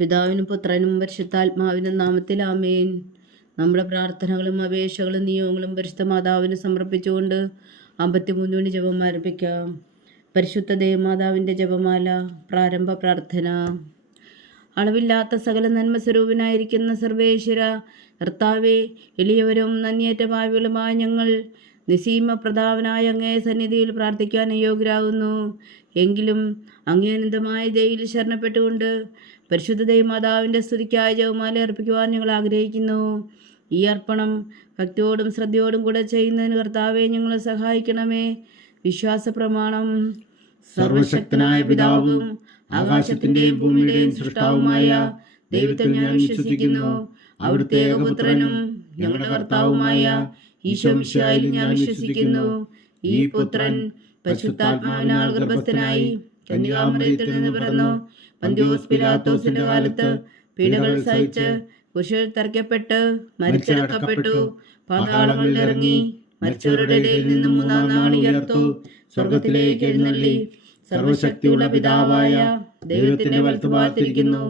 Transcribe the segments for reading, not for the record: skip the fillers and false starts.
പിതാവിനും പുത്രനും പരിശുദ്ധാത്മാവിനും നാമത്തിൽ ആമേൻ. നമ്മുടെ പ്രാർത്ഥനകളും അപേക്ഷകളും നിയോഗങ്ങളും പരിശുദ്ധ മാതാവിന് സമർപ്പിച്ചുകൊണ്ട് 53 മണി ജപം ആരംഭിക്കാം. പരിശുദ്ധ ദേവമാതാവിൻ്റെ ജപമാല. പ്രാരംഭ പ്രാർത്ഥന. അളവില്ലാത്ത സകല നന്മ സ്വരൂപനായിരിക്കുന്ന സർവേശ്വര കർത്താവേ, എളിയവരും നന്ദിയേറ്റ ഭാവികളുമായ ഞങ്ങൾ നിസീമ പ്രതാപനായ അങ്ങേ സന്നിധിയിൽ പ്രാർത്ഥിക്കാൻ യോഗ്യരാകുന്നു. എങ്കിലും അങ്ങേ അനന്തമായ ദയയിൽ ശരണപ്പെട്ടുകൊണ്ട് പരിശുദ്ധ ദേവമാതാവിൻ്റെ സ്തുതിക്കായ ജപമാല അർപ്പിക്കുവാൻ ഞങ്ങൾ ആഗ്രഹിക്കുന്നു. ഈ അർപ്പണം ഭക്തിയോടും ശ്രദ്ധയോടും കൂടെ ചെയ്യുന്നതിന് കർത്താവെ ഞങ്ങളെ സഹായിക്കണമേ. വിശ്വാസ പ്രമാണം. സർവശക്തനായ പിതാവും ആകാശത്തിന്റെയും ഭൂമിയുടെയും സൃഷ്ടാവുമായ ദൈവത്തിൽ ഞാൻ വിശ്വസിക്കുന്നു. അവിടുത്തെ ഏകപുത്രനും ഞങ്ങളുടെ കർത്താവുമായ ഈശോ മിശിഹായിൽ ഞാൻ വിശ്വസിക്കുന്നു. ഈ പുത്രൻ പരിശുദ്ധാത്മാവിനാൽ ഗർഭസ്ഥനായി കന്യകാമറിയത്തിൽ നിന്ന് പിറന്നു, പന്തിയോസ് പിലാത്തോസിന്റെ കാലത്ത് പീഡകൾ സഹിച്ച് കുരിശിൽ തറയ്ക്കപ്പെട്ട് മരിച്ചടക്കപ്പെട്ടു, പാതാളങ്ങളിൽ ഇറങ്ങി, മരിച്ചവരുടെ ഇടയിൽ നിന്ന് 3-ാം നാൾ ഉയർത്തു, സ്വർഗത്തിലേക്ക് എഴുന്നള്ളി, സർവശക്തിയുള്ള പിതാവായ ദൈവത്തിന്റെ വലത്തുഭാഗത്തിരിക്കുന്നു.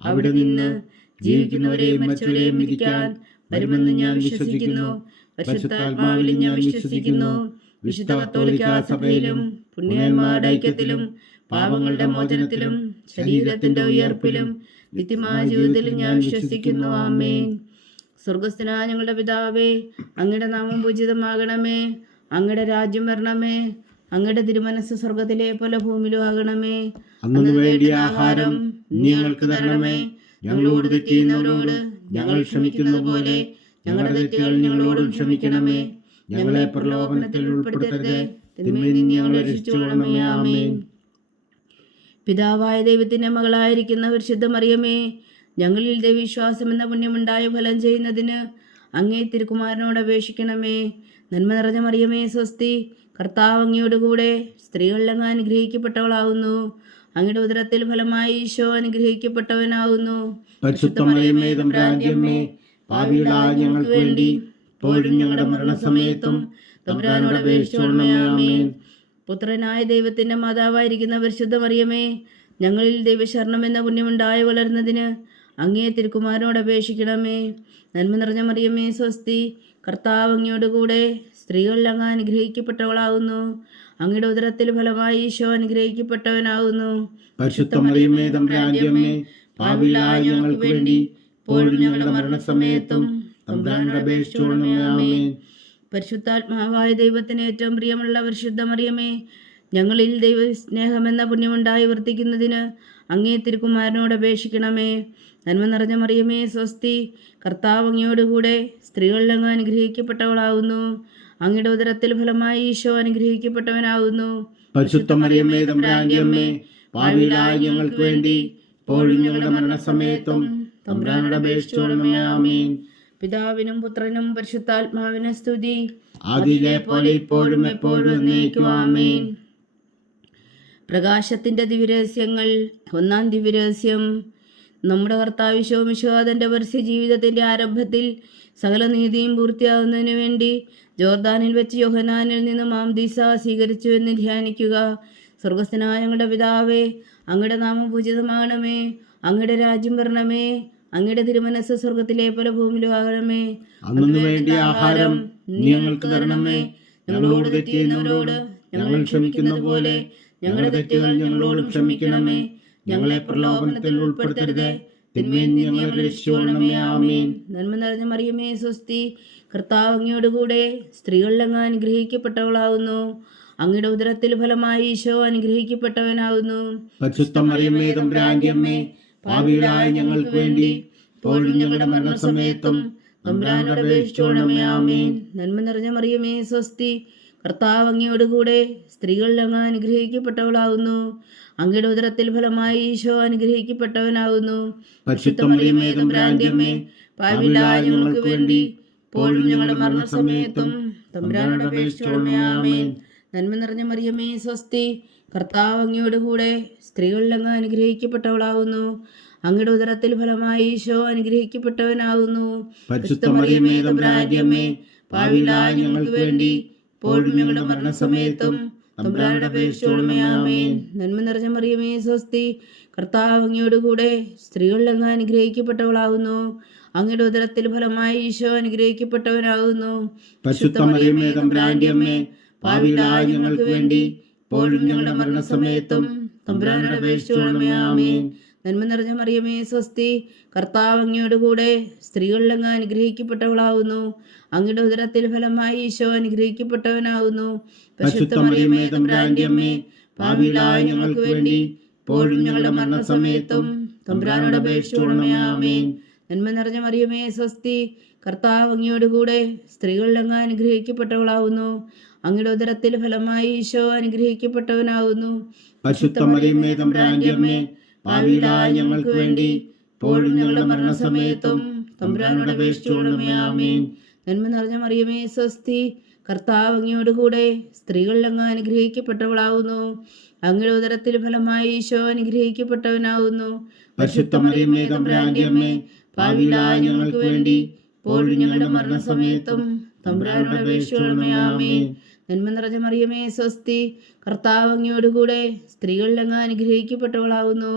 അവിടെ നിന്ന് ജീവിക്കുന്നവരെയും മരിച്ചവരെയും വിധിക്കാൻ വരുമെന്ന് ഞാൻ വിശ്വസിക്കുന്നു. പരിശുദ്ധാത്മാവിലും ഞാൻ വിശ്വസിക്കുന്നു. വിശുദ്ധ കത്തോലിക്കാ സഭയിലും പുണ്യന്മാരുടെ ഐക്യത്തിലും പാപങ്ങളുടെ മോചനത്തിലും ശരീരത്തിന്റെ ഉയർപ്പിലും നിത്യമായ ജീവിതത്തിലും ഞാൻ വിശ്വസിക്കുന്നു. ആമേൻ. സ്വർഗസ്ഥനായ ഞങ്ങളുടെ പിതാവേ, അങ്ങയുടെ നാമം പൂജിതമാകണമേ. അങ്ങയുടെ രാജ്യം വരണമേ. അങ്ങയുടെ തിരുമനസ് സ്വർഗത്തിലെ പോലെ ഭൂമിയിലും ആകണമേ. അന്നു വേണ്ടിയ ആഹാരം ഞങ്ങൾക്ക് തരണമേ. ഞങ്ങളോട് തെറ്റ് ചെയ്യുന്നവരോട് ഞങ്ങൾ ക്ഷമിക്കുന്ന പോലെ ഞങ്ങളുടെ തെറ്റുകൾ ഞങ്ങളോടും ക്ഷമിക്കണമേ. ഞങ്ങളെ പ്രലോഭനത്തിൽ ഉൾപ്പെടുത്തരുത്, തിന്മയിൽ നിന്ന് ഞങ്ങളെ രക്ഷിച്ചുകൊള്ളണമേ. ആമേൻ. പിതാവായ ദൈവത്തിന്റെ മകളായിരിക്കുന്ന പരിശുദ്ധ മറിയമേ, ഞങ്ങളിൽ ദൈവവിശ്വാസം എന്ന പുണ്യമുണ്ടായ ഫലം ചെയ്യുന്നതിന് അങ്ങേ തിരുക്കുമാരനോട് അപേക്ഷിക്കണമേ. നന്മ നിറഞ്ഞ മറിയമേ സ്വസ്തി, കർത്താവ് അങ്ങയോട് കൂടെ സ്ത്രീകളിൽ അങ്ങ് അനുഗ്രഹിക്കപ്പെട്ടവളാകുന്നു. അങ്ങയുടെ ഉദരത്തിൽ ഫലമായി ഈശോ അനുഗ്രഹിക്കപ്പെട്ടവനാകുന്നു. പരിശുദ്ധ മറിയമേ തമ്പുരാന്റെ അമ്മേ, പാപികളായ ഞങ്ങൾക്ക് വേണ്ടി ഇപ്പോഴും ഞങ്ങളുടെ മരണസമയത്തും തമ്പുരാനോട് അപേക്ഷിച്ചുകൊള്ളണമേ. ആമേൻ. പുത്രനായ ദൈവത്തിന്റെ മാതാവായിരിക്കുന്ന പരിശുദ്ധ മറിയമേ, ഞങ്ങളിൽ ദൈവശരണം എന്ന പുണ്യമുണ്ടായി വളരുന്നതിന് അങ്ങേ തിരുക്കുമാരനോട് അപേക്ഷിക്കണമേ. നന്മ നിറഞ്ഞ മറിയമേ സ്വസ്തി, കർത്താവ് അങ്ങയോട് കൂടെ സ്ത്രീകളിൽ അങ്ങ് അനുഗ്രഹിക്കപ്പെട്ടവളാകുന്നു. അങ്ങയുടെ ഉദരത്തിൽ ഫലമായി ഈശോ അനുഗ്രഹിക്കപ്പെട്ടവനാകുന്നു. പരിശുദ്ധ മറിയമേ തമ്പുരാന്റെ അമ്മേ, പാപികളായ ഞങ്ങൾക്ക് വേണ്ടി ഇപ്പോഴും ഞങ്ങളുടെ മരണസമയത്തും തമ്പുരാനോട് അപേക്ഷിച്ചുകൊള്ളണമേ. ആമേൻ. പരിശുദ്ധാത്മാവായ ദൈവത്തിന് ഏറ്റവും പ്രിയമുള്ള പരിശുദ്ധ മറിയമേ, ഞങ്ങളിൽ ദൈവസ്നേഹമെന്ന പുണ്യമുണ്ടായി വർത്തിക്കുന്നതിന് അങ്ങേ തിരുക്കുമാരനോട് അപേക്ഷിക്കണമേ. നന്മ നിറഞ്ഞ മറിയമേ സ്വസ്തി, കർത്താവ് അങ്ങയോടുകൂടെ സ്ത്രീകളിൽ അങ്ങ് അനുഗ്രഹിക്കപ്പെട്ടവളാകുന്നു. അങ്ങയുടെ ഉദരത്തിൽ ഫലമായി ഈശോ അനുഗ്രഹിക്കപ്പെട്ടവനാകുന്നു. പരിശുദ്ധ മറിയമേ തമ്പുരാന്റെ അമ്മേ, പാപികളായ ഞങ്ങൾക്ക് വേണ്ടി ഇപ്പോഴും ഞങ്ങളുടെ മരണസമയത്തും തമ്പുരാനോട് അപേക്ഷിച്ചുകൊള്ളണമേ. ആമേൻ. പിതാവിനും പുത്രനും പരിശുദ്ധാത്മാവിനും സ്തുതി, ആദിയിലെ പോലെ ഇപ്പോഴും എപ്പോഴും എന്നേക്കും. ആമേൻ. പ്രകാശത്തിന്റെ ദിവ്യരഹസ്യങ്ങൾ. 1-ാം ദിവ്യരഹസ്യം. നമ്മുടെ കർത്താവ് ഈശോ മിശിഹാ തന്റെ പരസ്യ ജീവിതത്തിന്റെ ആരംഭത്തിൽ സകല നീതിയും പൂർത്തിയാകുന്നതിനു വേണ്ടി ജോർദാനിൽ വെച്ച് യോഹന്നാനിൽ നിന്ന് മാംദീസ സ്വീകരിച്ചു എന്ന് ധ്യാനിക്കുക. സ്വർഗസ്ഥനായ ഞങ്ങളുടെ പിതാവേ, അങ്ങയുടെ നാമം പൂജിതമാകണമേ. അങ്ങയുടെ രാജ്യം വരണമേ. അങ്ങയുടെ തിരുമനസ് സ്വർഗത്തിലെ പോലെ ഭൂമിയിലും ആകണമേ. അന്നു വേണ്ടിയ ആഹാരം ഞങ്ങൾക്ക് തരണമേ. ഞങ്ങളോട് തെറ്റ് ചെയ്യുന്നവരോട് ഞങ്ങൾ ക്ഷമിക്കുന്ന പോലെ ഞങ്ങളുടെ തെറ്റുകൾ ഞങ്ങളോടും ക്ഷമിക്കണമേ. ഞങ്ങളെ പ്രലോഭനത്തിൽ ഉൾപ്പെടുത്തരുത്, തിന്മയിൽ നിന്ന് ഞങ്ങളെ രക്ഷിച്ചുകൊള്ളണമേ. ആമേൻ. നന്മ നിറഞ്ഞ മറിയമേ സ്വസ്തി, കർത്താവ് അങ്ങയോട് കൂടെ സ്ത്രീകളിൽ അങ്ങ് അനുഗ്രഹിക്കപ്പെട്ടവളാകുന്നു. അങ്ങയുടെ ഉദരത്തിൽ ഫലമായി ഈശോ അനുഗ്രഹിക്കപ്പെട്ടവനാകുന്നു. പരിശുദ്ധ മറിയമേ തമ്പുരാന്റെ അമ്മേ, പാപികളായ ഞങ്ങൾക്ക് വേണ്ടി ഇപ്പോഴും ഞങ്ങളുടെ മരണസമയത്തും തമ്പുരാനോട് അപേക്ഷിച്ചുകൊള്ളണമേ. ആമേൻ. നന്മ നിറഞ്ഞ മറിയമേ സ്വസ്തി, കർത്താവ് അങ്ങയോട് കൂടെ സ്ത്രീകളിൽ അങ്ങ് അനുഗ്രഹിക്കപ്പെട്ടവളാകുന്നു. അങ്ങയുടെ ഉദരത്തിൽ ഫലമായി ഈശോ അനുഗ്രഹിക്കപ്പെട്ടവനാകുന്നു. പരിശുദ്ധ മറിയമേ തമ്പുരാന്റെ അമ്മേ, പാപികളായ ഞങ്ങൾക്ക് വേണ്ടി ഇപ്പോഴും ഞങ്ങളുടെ മരണസമയത്തും തമ്പുരാനോട് അപേക്ഷിച്ചുകൊള്ളണമേ. ആമേൻ. നന്മ നിറഞ്ഞ മറിയമേ സ്വസ്തി, കർത്താവ് അങ്ങയോട് കൂടെ സ്ത്രീകളിൽ അങ്ങ് അനുഗ്രഹിക്കപ്പെട്ടവളാകുന്നു. അങ്ങയുടെ ഉദരത്തിൽ ഫലമായി ഈശോ അനുഗ്രഹിക്കപ്പെട്ടവനാകുന്നു. പരിശുദ്ധ മറിയമേ തമ്പുരാന്റെ അമ്മേ, പാപികളായ ഞങ്ങൾക്ക് വേണ്ടി ഇപ്പോഴും ഞങ്ങളുടെ മരണസമയത്തും തമ്പുരാനോട് അപേക്ഷിച്ചുകൊള്ളണമേ. ആമേൻ. നന്മ നിറഞ്ഞ മറിയമേ സ്വസ്തി, കർത്താവ് അങ്ങയോട് കൂടെ സ്ത്രീകളിൽ അങ്ങ് അനുഗ്രഹിക്കപ്പെട്ടവളാകുന്നു. അങ്ങയുടെ ഉദരത്തിൽ ഫലമായി ഈശോ അനുഗ്രഹിക്കപ്പെട്ടവനാകുന്നു. പരിശുദ്ധ മറിയമേ തമ്പുരാന്റെ അമ്മേ, പാപികളായ ഞങ്ങൾക്ക് വേണ്ടി ഇപ്പോഴും ഞങ്ങളുടെ മരണസമയത്തും തമ്പുരാനോട് അപേക്ഷിച്ചുകൊള്ളണമേ. ആമേൻ. നന്മ നിറഞ്ഞ മറിയമേ സ്വസ്തി, കർത്താവ് അങ്ങയോട് കൂടെ സ്ത്രീകളിൽ അങ്ങ് അനുഗ്രഹിക്കപ്പെട്ടവളാകുന്നു. അങ്ങയുടെ ഉദരത്തിൽ ഫലമായി ഈശോ അനുഗ്രഹിക്കപ്പെട്ടവനാകുന്നു. പരിശുദ്ധ മറിയമേ തമ്പുരാന്റെ അമ്മേ, പാപികളായ ഞങ്ങൾക്ക് വേണ്ടി ഇപ്പോഴും ഞങ്ങളുടെ മരണസമയത്തും തമ്പുരാനോട് അപേക്ഷിച്ചുകൊള്ളണമേ. ആമേൻ. നന്മ നിറഞ്ഞ മറിയമേ സ്വസ്തി, കർത്താവ് അങ്ങയോട് കൂടെ സ്ത്രീകളിൽ അങ്ങ് അനുഗ്രഹിക്കപ്പെട്ടവളാകുന്നു. അങ്ങയുടെ ഉദരത്തിൽ ഫലമായി ഈശോ അനുഗ്രഹിക്കപ്പെട്ടവനാകുന്നു. പരിശുദ്ധ മറിയമേ തമ്പുരാന്റെ അമ്മേ, പാപികളായ ഞങ്ങൾക്ക് വേണ്ടി ഇപ്പോഴും ഞങ്ങളുടെ മരണസമയത്തും തമ്പുരാനോട് അപേക്ഷിച്ചുകൊള്ളണമേ. ആമേൻ. നന്മ നിറഞ്ഞ മറിയമേ സ്വസ്തി, കർത്താവ് അങ്ങയോട് കൂടെ സ്ത്രീകളിൽ അങ്ങ് അനുഗ്രഹിക്കപ്പെട്ടവളാകുന്നു. അങ്ങയുടെ ഉദരത്തിൽ ഫലമായി ഈശോ അനുഗ്രഹിക്കപ്പെട്ടവനാകുന്നു. പരിശുദ്ധ മറിയമേ തമ്പുരാന്റെ അമ്മേ, പാപികളായ ഞങ്ങൾക്ക് വേണ്ടി ഇപ്പോഴും ഞങ്ങളുടെ മരണസമയത്തും തമ്പുരാനോട് അപേക്ഷിച്ചുകൊള്ളണമേ. ആമേൻ. നന്മ നിറഞ്ഞ മറിയമേ സ്വസ്തി, കർത്താവ് അങ്ങയോട് കൂടെ സ്ത്രീകളിൽ അങ്ങ് അനുഗ്രഹിക്കപ്പെട്ടവളാകുന്നു.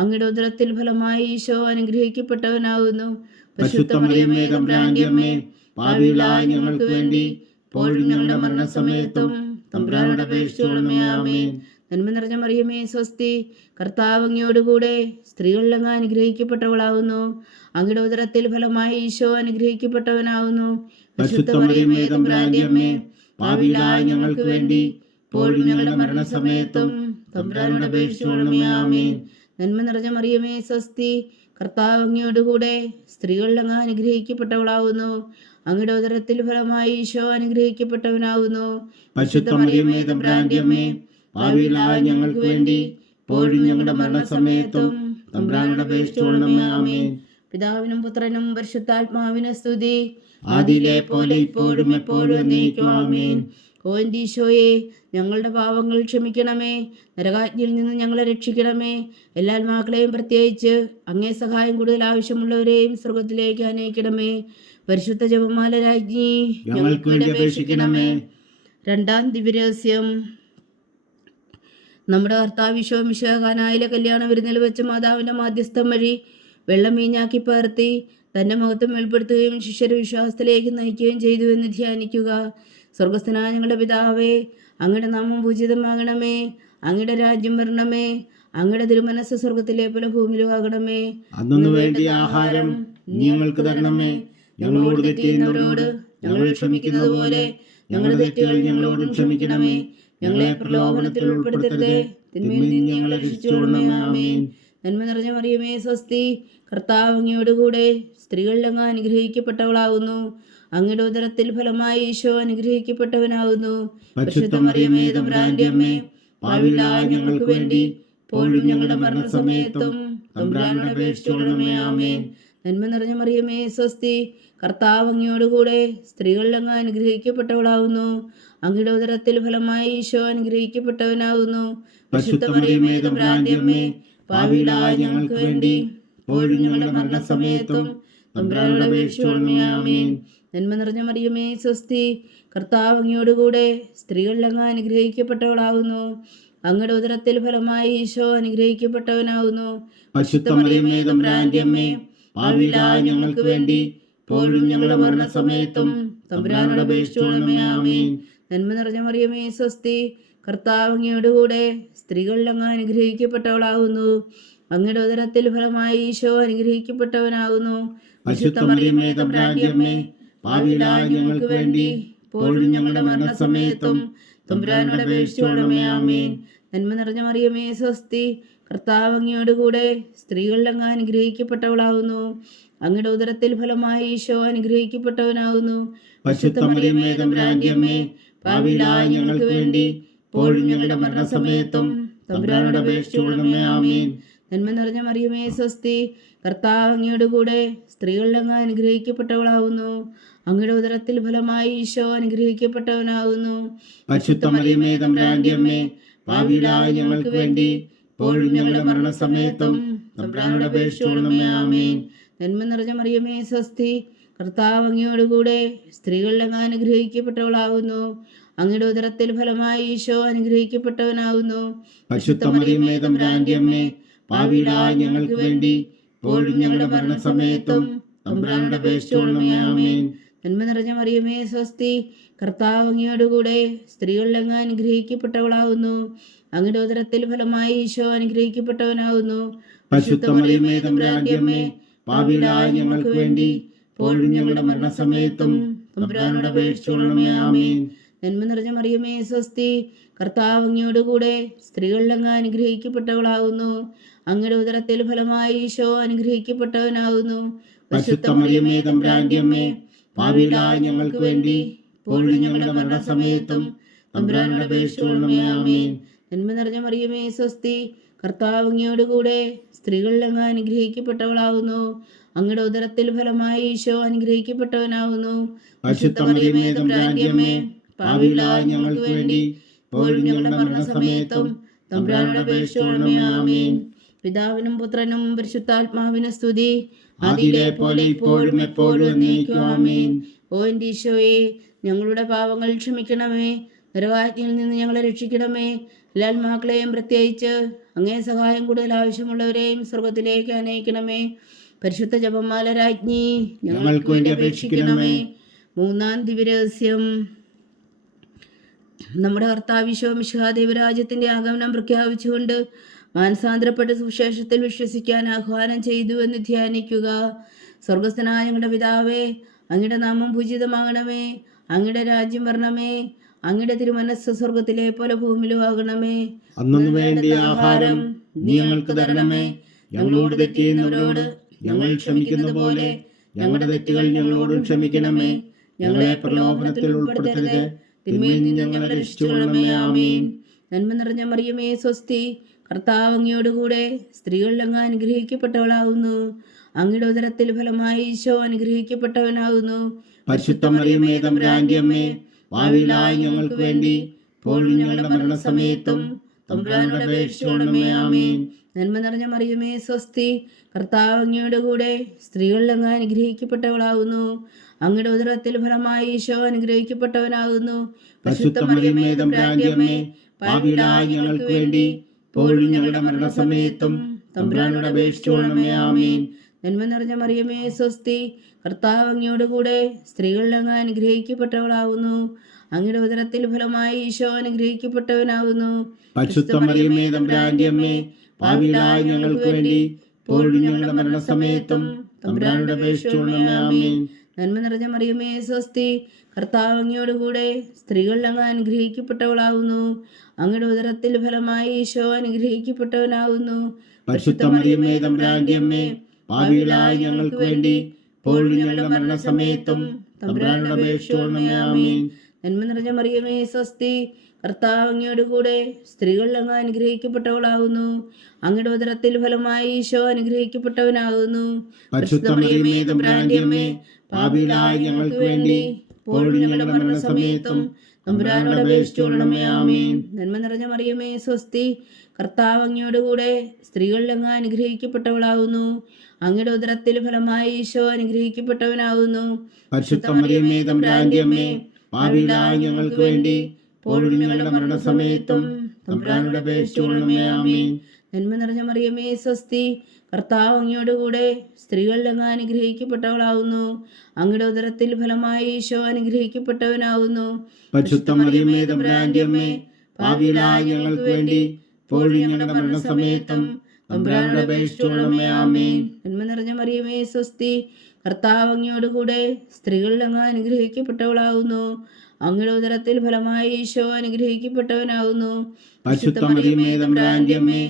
അങ്ങയുടെ ഉദരത്തിൽ ഫലമായി ഈശോ അനുഗ്രഹിക്കപ്പെട്ടവനാകുന്നു. പരിശുദ്ധ മറിയമേ തമ്പുരാന്റെ അമ്മേ, പാപികളായ ഞങ്ങൾക്ക് വേണ്ടി ഇപ്പോഴും ഞങ്ങളുടെ മരണസമയത്തും തമ്പുരാനോട് അപേക്ഷിച്ചുകൊള്ളണമേ. ആമേൻ. നന്മ നിറഞ്ഞ മറിയമേ സ്വസ്തി, കർത്താവ് അങ്ങയോട് കൂടെ സ്ത്രീകളിൽ അങ്ങ് അനുഗ്രഹിക്കപ്പെട്ടവളാകുന്നു. അങ്ങയുടെ ഉദരത്തിൽ ഫലമായി ഈശോ അനുഗ്രഹിക്കപ്പെട്ടവനാകുന്നു. പരിശുദ്ധ മറിയമേ തമ്പുരാന്റെ അമ്മേ, പാപികളായ ഞങ്ങൾക്ക് വേണ്ടി ഇപ്പോഴും ഞങ്ങളുടെ മരണസമയത്തും തമ്പുരാനോട് അപേക്ഷിച്ചുകൊള്ളണമേ. ആമേൻ. നന്മ നിറഞ്ഞ മറിയമേ സ്വസ്തി, കർത്താവ് അങ്ങയോട് കൂടെ സ്ത്രീകളിൽ അങ്ങ് അനുഗ്രഹിക്കപ്പെട്ടവളാകുന്നു. അങ്ങയുടെ ഉദരത്തിൽ ഫലമായി ഈശോ അനുഗ്രഹിക്കപ്പെട്ടവനാകുന്നു. പരിശുദ്ധ മറിയമേ തമ്പുരാന്റെ അമ്മേ, പാപികളായ ഞങ്ങൾക്ക് വേണ്ടി ഇപ്പോഴും ഞങ്ങളുടെ മരണസമയത്തും തമ്പുരാനോട് അപേക്ഷിച്ചുകൊള്ളണമേ. ആമേൻ. പിതാവിനും പുത്രനും പരിശുദ്ധാത്മാവിനും സ്തുതി, ആദിയിലെ പോലെ ഇപ്പോഴും എപ്പോഴും എന്നേക്കും. ആമേൻ. ഓ എൻ്റെ ഈശോയെ, ഞങ്ങളുടെ പാവങ്ങൾ ക്ഷമിക്കണമേ. നരകാജ്ഞയിൽ നിന്ന് ഞങ്ങളെ രക്ഷിക്കണമേ. എല്ലാ ആത്മാക്കളെയും പ്രത്യേകിച്ച് അങ്ങേ സഹായം കൂടുതൽ ആവശ്യമുള്ളവരെയും സ്വർഗത്തിലേക്ക് അനയിക്കണമേ. പരിശുദ്ധ ജപമാല രാജ്ഞി, ഞങ്ങൾക്ക് വേണ്ടി അപേക്ഷിക്കണമേ. രണ്ടാം ദിവ്യരഹസ്യം. നമ്മുടെ കർത്താവ് ഈശോ മിശിഹാ കാനായിലെ കല്യാണ വിരുന്നിൽ വെച്ച് മാതാവിൻ്റെ മാധ്യസ്ഥം വഴി വെള്ളം വീഞ്ഞാക്കി പകർത്തി തൻ്റെ മഹത്വം വെളിപ്പെടുത്തുകയും ശിഷ്യരെ വിശ്വാസത്തിലേക്ക് നയിക്കുകയും ചെയ്തു എന്ന് ധ്യാനിക്കുക. സ്വർഗസ്ഥനായ ഞങ്ങളുടെ പിതാവേ, അങ്ങയുടെ നാമം പൂജിതമാകണമേ. അങ്ങയുടെ രാജ്യം വരണമേ. അങ്ങയുടെ തിരുമനസ്സ് സ്വർഗത്തിലെ പോലെ ഭൂമിയിലും ആകണമേ. അന്നു വേണ്ടിയ ആഹാരം ഞങ്ങൾക്ക് തരണമേ. ഞങ്ങളോട് തെറ്റ് ചെയ്യുന്നവരോട് ഞങ്ങൾ ക്ഷമിക്കുന്നത് പോലെ ഞങ്ങളുടെ തെറ്റുകൾ ഞങ്ങളോട് ക്ഷമിക്കണമേ. ഞങ്ങളെ പ്രലോഭനത്തിൽ ഉൾപ്പെടുത്തരുതേ, തിന്മയിൽ നിന്ന് ഞങ്ങളെ രക്ഷിച്ചുകൊള്ളണമേ. ആമേൻ. നന്മ നിറഞ്ഞ മറിയമേ സ്വസ്തി, കർത്താവ് അങ്ങയോട് കൂടെ സ്ത്രീകളിൽ അങ്ങ് അനുഗ്രഹിക്കപ്പെട്ടവളാകുന്നു. അങ്ങയുടെ ഉദരത്തിൽ ഫലമായി ഈശോ അനുഗ്രഹിക്കപ്പെട്ടവനാകുന്നു. പരിശുദ്ധ മറിയമേ തമ്പുരാന്റെ അമ്മേ, പാപികളായ ഞങ്ങൾക്ക് വേണ്ടി ഇപ്പോഴും ഞങ്ങളുടെ മരണസമയത്തും തമ്പുരാനോട് അപേക്ഷിച്ചുകൊള്ളണമേ. ആമേൻ. നന്മ നിറഞ്ഞ മറിയമേ സ്വസ്തി, കർത്താവ് അങ്ങയോട് കൂടെ സ്ത്രീകളിൽ അങ്ങ് അനുഗ്രഹിക്കപ്പെട്ടവളാകുന്നു. അങ്ങയുടെ ഉദരത്തിൽ ഫലമായി ഈശോ അനുഗ്രഹിക്കപ്പെട്ടവനാകുന്നു. പരിശുദ്ധ മറിയമേ തമ്പുരാന്റെ അമ്മേ, പാപികളായ ഞങ്ങൾക്ക് വേണ്ടി ഇപ്പോഴും ഞങ്ങളുടെ മരണസമയത്തും തമ്പുരാനോട് അപേക്ഷിച്ചുകൊള്ളണമേ. ആമേൻ. നന്മ നിറഞ്ഞ മറിയമേ സ്വസ്തി, കർത്താവ് അങ്ങയോട് കൂടെ സ്ത്രീകളിൽ അങ്ങ് അനുഗ്രഹിക്കപ്പെട്ടവളാകുന്നു. അങ്ങയുടെ ഉദരത്തിൽ ഫലമായി ഈശോ അനുഗ്രഹിക്കപ്പെട്ടവനാകുന്നു. പരിശുദ്ധ മറിയമേ തമ്പുരാന്റെ അമ്മേ, പാപികളായ ഞങ്ങൾക്ക് വേണ്ടി ഇപ്പോഴും ഞങ്ങളുടെ മരണസമയത്തും തമ്പുരാനോട് അപേക്ഷിച്ചുകൊള്ളണമേ. ആമേൻ. നന്മ നിറഞ്ഞ മറിയമേ സ്വസ്തി, കർത്താവ് അങ്ങയോട് കൂടെ സ്ത്രീകളിൽ അങ്ങ് അനുഗ്രഹിക്കപ്പെട്ടവളാകുന്നു. അങ്ങയുടെ ഉദരത്തിൽ ഫലമായി ഈശോ അനുഗ്രഹിക്കപ്പെട്ടവനാകുന്നു. പരിശുദ്ധ മറിയമേ തമ്പുരാന്റെ അമ്മേ, പാപികളായ ഞങ്ങൾക്ക് വേണ്ടി ഇപ്പോഴും ഞങ്ങളുടെ മരണസമയത്തും തമ്പുരാനോട് അപേക്ഷിച്ചുകൊള്ളണമേ. ആമേൻ. നന്മ നിറഞ്ഞ മറിയമേ സ്വസ്തി, കർത്താവ് അങ്ങയോട് കൂടെ സ്ത്രീകളിൽ അങ്ങ് അനുഗ്രഹിക്കപ്പെട്ടവളാകുന്നു. അങ്ങയുടെ ഉദരത്തിൽ ഫലമായി ഈശോ അനുഗ്രഹിക്കപ്പെട്ടവനാകുന്നു. പരിശുദ്ധ മറിയമേ തമ്പുരാന്റെ അമ്മേ, പാപികളായ ഞങ്ങൾക്ക് വേണ്ടി ഇപ്പോഴും ഞങ്ങളുടെ മരണസമയത്തും തമ്പുരാനോട് അപേക്ഷിച്ചുകൊള്ളണമേ. ആമേൻ. നന്മ നിറഞ്ഞ മറിയമേ സ്വസ്തി, കർത്താവ് അങ്ങയോട് കൂടെ സ്ത്രീകളിൽ അങ്ങ് അനുഗ്രഹിക്കപ്പെട്ടവളാകുന്നു. അങ്ങയുടെ ഉദരത്തിൽ ഫലമായി ഈശോ അനുഗ്രഹിക്കപ്പെട്ടവനാകുന്നു. പരിശുദ്ധ മറിയമേ തമ്പുരാന്റെ അമ്മേ, പാപികളായ ഞങ്ങൾക്ക് വേണ്ടി ഇപ്പോഴും ഞങ്ങളുടെ മരണസമയത്തും തമ്പുരാനോട് അപേക്ഷിച്ചുകൊള്ളണമേ. ആമേൻ. നന്മ നിറഞ്ഞ മറിയമേ സ്വസ്തി, കർത്താവ് അങ്ങയോട് കൂടെ സ്ത്രീകളിൽ അങ്ങ് അനുഗ്രഹിക്കപ്പെട്ടവളാകുന്നു. അങ്ങയുടെ ഉദരത്തിൽ ഫലമായി ഈശോ അനുഗ്രഹിക്കപ്പെട്ടവനാകുന്നു. പരിശുദ്ധ മറിയമേ തമ്പുരാന്റെ അമ്മേ, പാപികളായ ഞങ്ങൾക്ക് വേണ്ടി ഇപ്പോഴും ഞങ്ങളുടെ മരണസമയത്തും തമ്പുരാനോട് അപേക്ഷിച്ചുകൊള്ളണമേ. ആമേൻ. നന്മ നിറഞ്ഞ മറിയമേ സ്വസ്തി, കർത്താവ് അങ്ങയോടുകൂടെ സ്ത്രീകളിൽ അങ്ങ് അനുഗ്രഹിക്കപ്പെട്ടവളാകുന്നു. അങ്ങയുടെ ഉദരത്തിൽ ഫലമായി ഈശോ അനുഗ്രഹിക്കപ്പെട്ടവനാകുന്നു. പരിശുദ്ധ മറിയമേ തമ്പുരാന്റെ അമ്മേ, പാപികളായ ഞങ്ങൾക്ക് വേണ്ടി ഇപ്പോഴും ഞങ്ങളുടെ മരണസമയത്തും തമ്പുരാനോട് അപേക്ഷിച്ചുകൊള്ളണമേ. ആമേൻ. നന്മ നിറഞ്ഞ മറിയമേ സ്വസ്തി, കർത്താവ് അങ്ങയോടുകൂടെ സ്ത്രീകളിൽ അങ്ങ് അനുഗ്രഹിക്കപ്പെട്ടവളാകുന്നു. അങ്ങയുടെ ഉദരത്തിൽ ഫലമായി ഈശോ അനുഗ്രഹിക്കപ്പെട്ടവനാകുന്നു. പരിശുദ്ധ മറിയമേ തമ്പുരാന്റെ അമ്മേ, പാപികളായ ഞങ്ങൾക്ക് വേണ്ടി ഇപ്പോഴും ഞങ്ങളുടെ മരണസമയത്തും തമ്പുരാനോട് അപേക്ഷിച്ചുകൊള്ളണമേ. ആമേൻ. നന്മ നിറഞ്ഞ മറിയമേ സ്വസ്തി, കർത്താവ് അങ്ങയോടുകൂടെ സ്ത്രീകളിൽ അങ്ങ് അനുഗ്രഹിക്കപ്പെട്ടവളാകുന്നു. അങ്ങയുടെ ഉദരത്തിൽ ഫലമായി ഈശോ അനുഗ്രഹിക്കപ്പെട്ടവനാകുന്നു. പരിശുദ്ധ മറിയമേ തമ്പുരാന്റെ അമ്മേ, പാപികളായ ഞങ്ങൾക്ക് വേണ്ടി ഇപ്പോഴും ഞങ്ങളുടെ മരണസമയത്തും തമ്പുരാനോട് അപേക്ഷിച്ചുകൊള്ളണമേ. ആമേൻ. പിതാവിനും പുത്രനും പരിശുദ്ധാത്മാവിനും സ്തുതി, ആദിയിലെ പോലെ ഇപ്പോഴും എപ്പോഴും എന്നേക്കും. ആമേൻ. ഓ എൻ്റെ ഈശോയെ, ഞങ്ങളുടെ പാപങ്ങൾ ക്ഷമിക്കണമേ, നരകാജ്ഞയിൽ നിന്ന് ഞങ്ങളെ രക്ഷിക്കണമേ. എല്ലാ ആത്മാക്കളെയും പ്രത്യേകിച്ച് അങ്ങേ സഹായം കൂടുതൽ ആവശ്യമുള്ളവരെയും സ്വർഗത്തിലേക്ക് അനയിക്കണമേ. പരിശുദ്ധ ജപമാല രാജ്ഞി, ഞങ്ങൾക്ക് വേണ്ടി അപേക്ഷിക്കണമേ. മൂന്നാം ദിവ്യരഹസ്യം. നമ്മുടെ കർത്താവ് ഈശോ മിശിഹാ ദൈവരാജ്യത്തിന്റെ ആഗമനം പ്രഖ്യാപിച്ചുകൊണ്ട് മാനസാന്തരപ്പെട്ട സുവിശേഷത്തിൽ വിശ്വസിക്കാൻ ആഹ്വാനം ചെയ്തു എന്ന് ധ്യാനിക്കുക. സ്വർഗസ്ഥനായ ഞങ്ങളുടെ പിതാവേ, അങ്ങയുടെ നാമം പൂജിതമാകണമേ, അങ്ങയുടെ രാജ്യം വരണമേ, അങ്ങയുടെ തിരുമനസ്സ് സ്വർഗത്തിലെ പോലെ ഭൂമിയിലും ആകണമേ. അന്നു വേണ്ടിയ ആഹാരം നീ ഞങ്ങൾക്ക് തരണമേ. ഞങ്ങളോട് തെറ്റ് ചെയ്യുന്നവരോട് ഞങ്ങൾ ക്ഷമിക്കുന്ന പോലെ ഞങ്ങളുടെ തെറ്റുകൾ ഞങ്ങളോടും ക്ഷമിക്കണമേ. ഞങ്ങളെ പ്രലോഭനത്തിൽ ഉൾപ്പെടുത്തരുത്, തിന്മയിൽ നിന്ന് ഞങ്ങളെ രക്ഷിച്ചുകൊള്ളണമേ. ആമേൻ. നന്മ നിറഞ്ഞ മറിയമേ സ്വസ്തി, കർത്താവ് അങ്ങയോടുകൂടെ സ്ത്രീകളിൽ അങ്ങ് അനുഗ്രഹിക്കപ്പെട്ടവളാകുന്നു. അങ്ങയുടെ ഉദരത്തിൽ ഫലമായി ഈശോ അനുഗ്രഹിക്കപ്പെട്ടവനാകുന്നു. പരിശുദ്ധ മറിയമേ തമ്പുരാന്റെ അമ്മേ, പാപികളായ ഞങ്ങൾക്ക് വേണ്ടി ഇപ്പോഴും ഞങ്ങളുടെ മരണസമയത്തും തമ്പുരാനോട് അപേക്ഷിച്ചുകൊള്ളണമേ. ആമേൻ. നന്മ നിറഞ്ഞ മറിയമേ സ്വസ്തി, കർത്താവ് അങ്ങയോടുകൂടെ സ്ത്രീകളിൽ അങ്ങ് അനുഗ്രഹിക്കപ്പെട്ടവളാകുന്നു. അങ്ങയുടെ ഉദരത്തിൽ ഫലമായി ഈശോ അനുഗ്രഹിക്കപ്പെട്ടവനാകുന്നു. പരിശുദ്ധ മറിയമേ തമ്പുരാന്റെ അമ്മേ, പാപികളായ ഞങ്ങൾക്ക് വേണ്ടി ഇപ്പോഴും ഞങ്ങളുടെ മരണസമയത്തും തമ്പുരാനോട് അപേക്ഷിച്ചുകൊള്ളണമേ. ആമേൻ. നന്മ നിറഞ്ഞ മറിയമേ സ്വസ്തി, കർത്താവ് അങ്ങയോടുകൂടെ സ്ത്രീകളിൽ അങ്ങ് അനുഗ്രഹിക്കപ്പെട്ടവളാകുന്നു. അങ്ങയുടെ ഉദരത്തിൽ ഫലമായി ഈശോ അനുഗ്രഹിക്കപ്പെട്ടവനാകുന്നു. പരിശുദ്ധ മറിയമേ തമ്പുരാന്റെ അമ്മേ, പാപികളായ ഞങ്ങൾക്ക് വേണ്ടി ഇപ്പോഴും ഞങ്ങളുടെ മരണസമയത്തും തമ്പുരാനോട് അപേക്ഷിച്ചുകൊള്ളണമേ. ആമേൻ. നന്മ നിറഞ്ഞ മറിയമേ സ്വസ്തി, കർത്താവ് അങ്ങയോടുകൂടെ സ്ത്രീകളിൽ അങ്ങ് അനുഗ്രഹിക്കപ്പെട്ടവളാകുന്നു. അങ്ങയുടെ ഉദരത്തിൽ ഫലമായി ഈശോ അനുഗ്രഹിക്കപ്പെട്ടവനാകുന്നു. പരിശുദ്ധ മറിയമേ തമ്പുരാന്റെ അമ്മേ, പാപികളായ ഞങ്ങൾക്ക് വേണ്ടി ഇപ്പോഴും ഞങ്ങളുടെ മരണസമയത്തും തമ്പുരാനോട് അപേക്ഷിച്ചുകൊള്ളണമേ. ആമേൻ. നന്മ നിറഞ്ഞ മറിയമേ സ്വസ്തി, കർത്താവ് അങ്ങയോടുകൂടെ സ്ത്രീകളിൽ അങ്ങ് അനുഗ്രഹിക്കപ്പെട്ടവളാകുന്നു. അങ്ങയുടെ ഉദരത്തിൽ ഫലമായി ഈശോ അനുഗ്രഹിക്കപ്പെട്ടവനാകുന്നു. പരിശുദ്ധ മറിയമേ തമ്പുരാന്റെ അമ്മേ, പാപികളായ ഞങ്ങൾക്ക് വേണ്ടി ഇപ്പോഴും ഞങ്ങളുടെ മരണസമയത്തും തമ്പുരാനോട് അപേക്ഷിച്ചുകൊള്ളണമേ. ആമേൻ. നന്മ നിറഞ്ഞ മറിയമേ സ്വസ്തി, കർത്താവ് അങ്ങയോടുകൂടെ സ്ത്രീകളിൽ അങ്ങ് അനുഗ്രഹിക്കപ്പെട്ടവളാകുന്നു. അങ്ങയുടെ ഉദരത്തിൽ ഫലമായി ഈശോ അനുഗ്രഹിക്കപ്പെട്ടവനാകുന്നു. പരിശുദ്ധ മറിയമേ തമ്പുരാന്റെ അമ്മേ, പാപികളായ ഞങ്ങൾക്ക് വേണ്ടി ഇപ്പോഴും ഞങ്ങളുടെ മരണസമയത്തും തമ്പുരാനോട് അപേക്ഷിച്ചുകൊള്ളണമേ. ആമേൻ. നന്മ നിറഞ്ഞ മറിയമേ സ്വസ്തി, കർത്താവ് അങ്ങയോടുകൂടെ സ്ത്രീകളിൽ അങ്ങ് അനുഗ്രഹിക്കപ്പെട്ടവളാകുന്നു. അങ്ങയുടെ ഉദരത്തിൽ ഫലമായി ഈശോ അനുഗ്രഹിക്കപ്പെട്ടവനാകുന്നു. പരിശുദ്ധ മറിയമേ തമ്പുരാന്റെ അമ്മേ, പാപികളായ ഞങ്ങൾക്ക് വേണ്ടി ഇപ്പോഴും ഞങ്ങളുടെ മരണസമയത്തും തമ്പുരാനോട് അപേക്ഷിച്ചുകൊള്ളണമേ. ആമേൻ. നന്മ നിറഞ്ഞ മറിയമേ സ്വസ്തി, കർത്താവ് അങ്ങയോടുകൂടെ സ്ത്രീകളിൽ അങ്ങ് അനുഗ്രഹിക്കപ്പെട്ടവളാകുന്നു. അങ്ങയുടെ ഉദരത്തിൽ ഫലമായി ഈശോ അനുഗ്രഹിക്കപ്പെട്ടവനാകുന്നു. പരിശുദ്ധ മറിയമേ തമ്പുരാന്റെ അമ്മേ,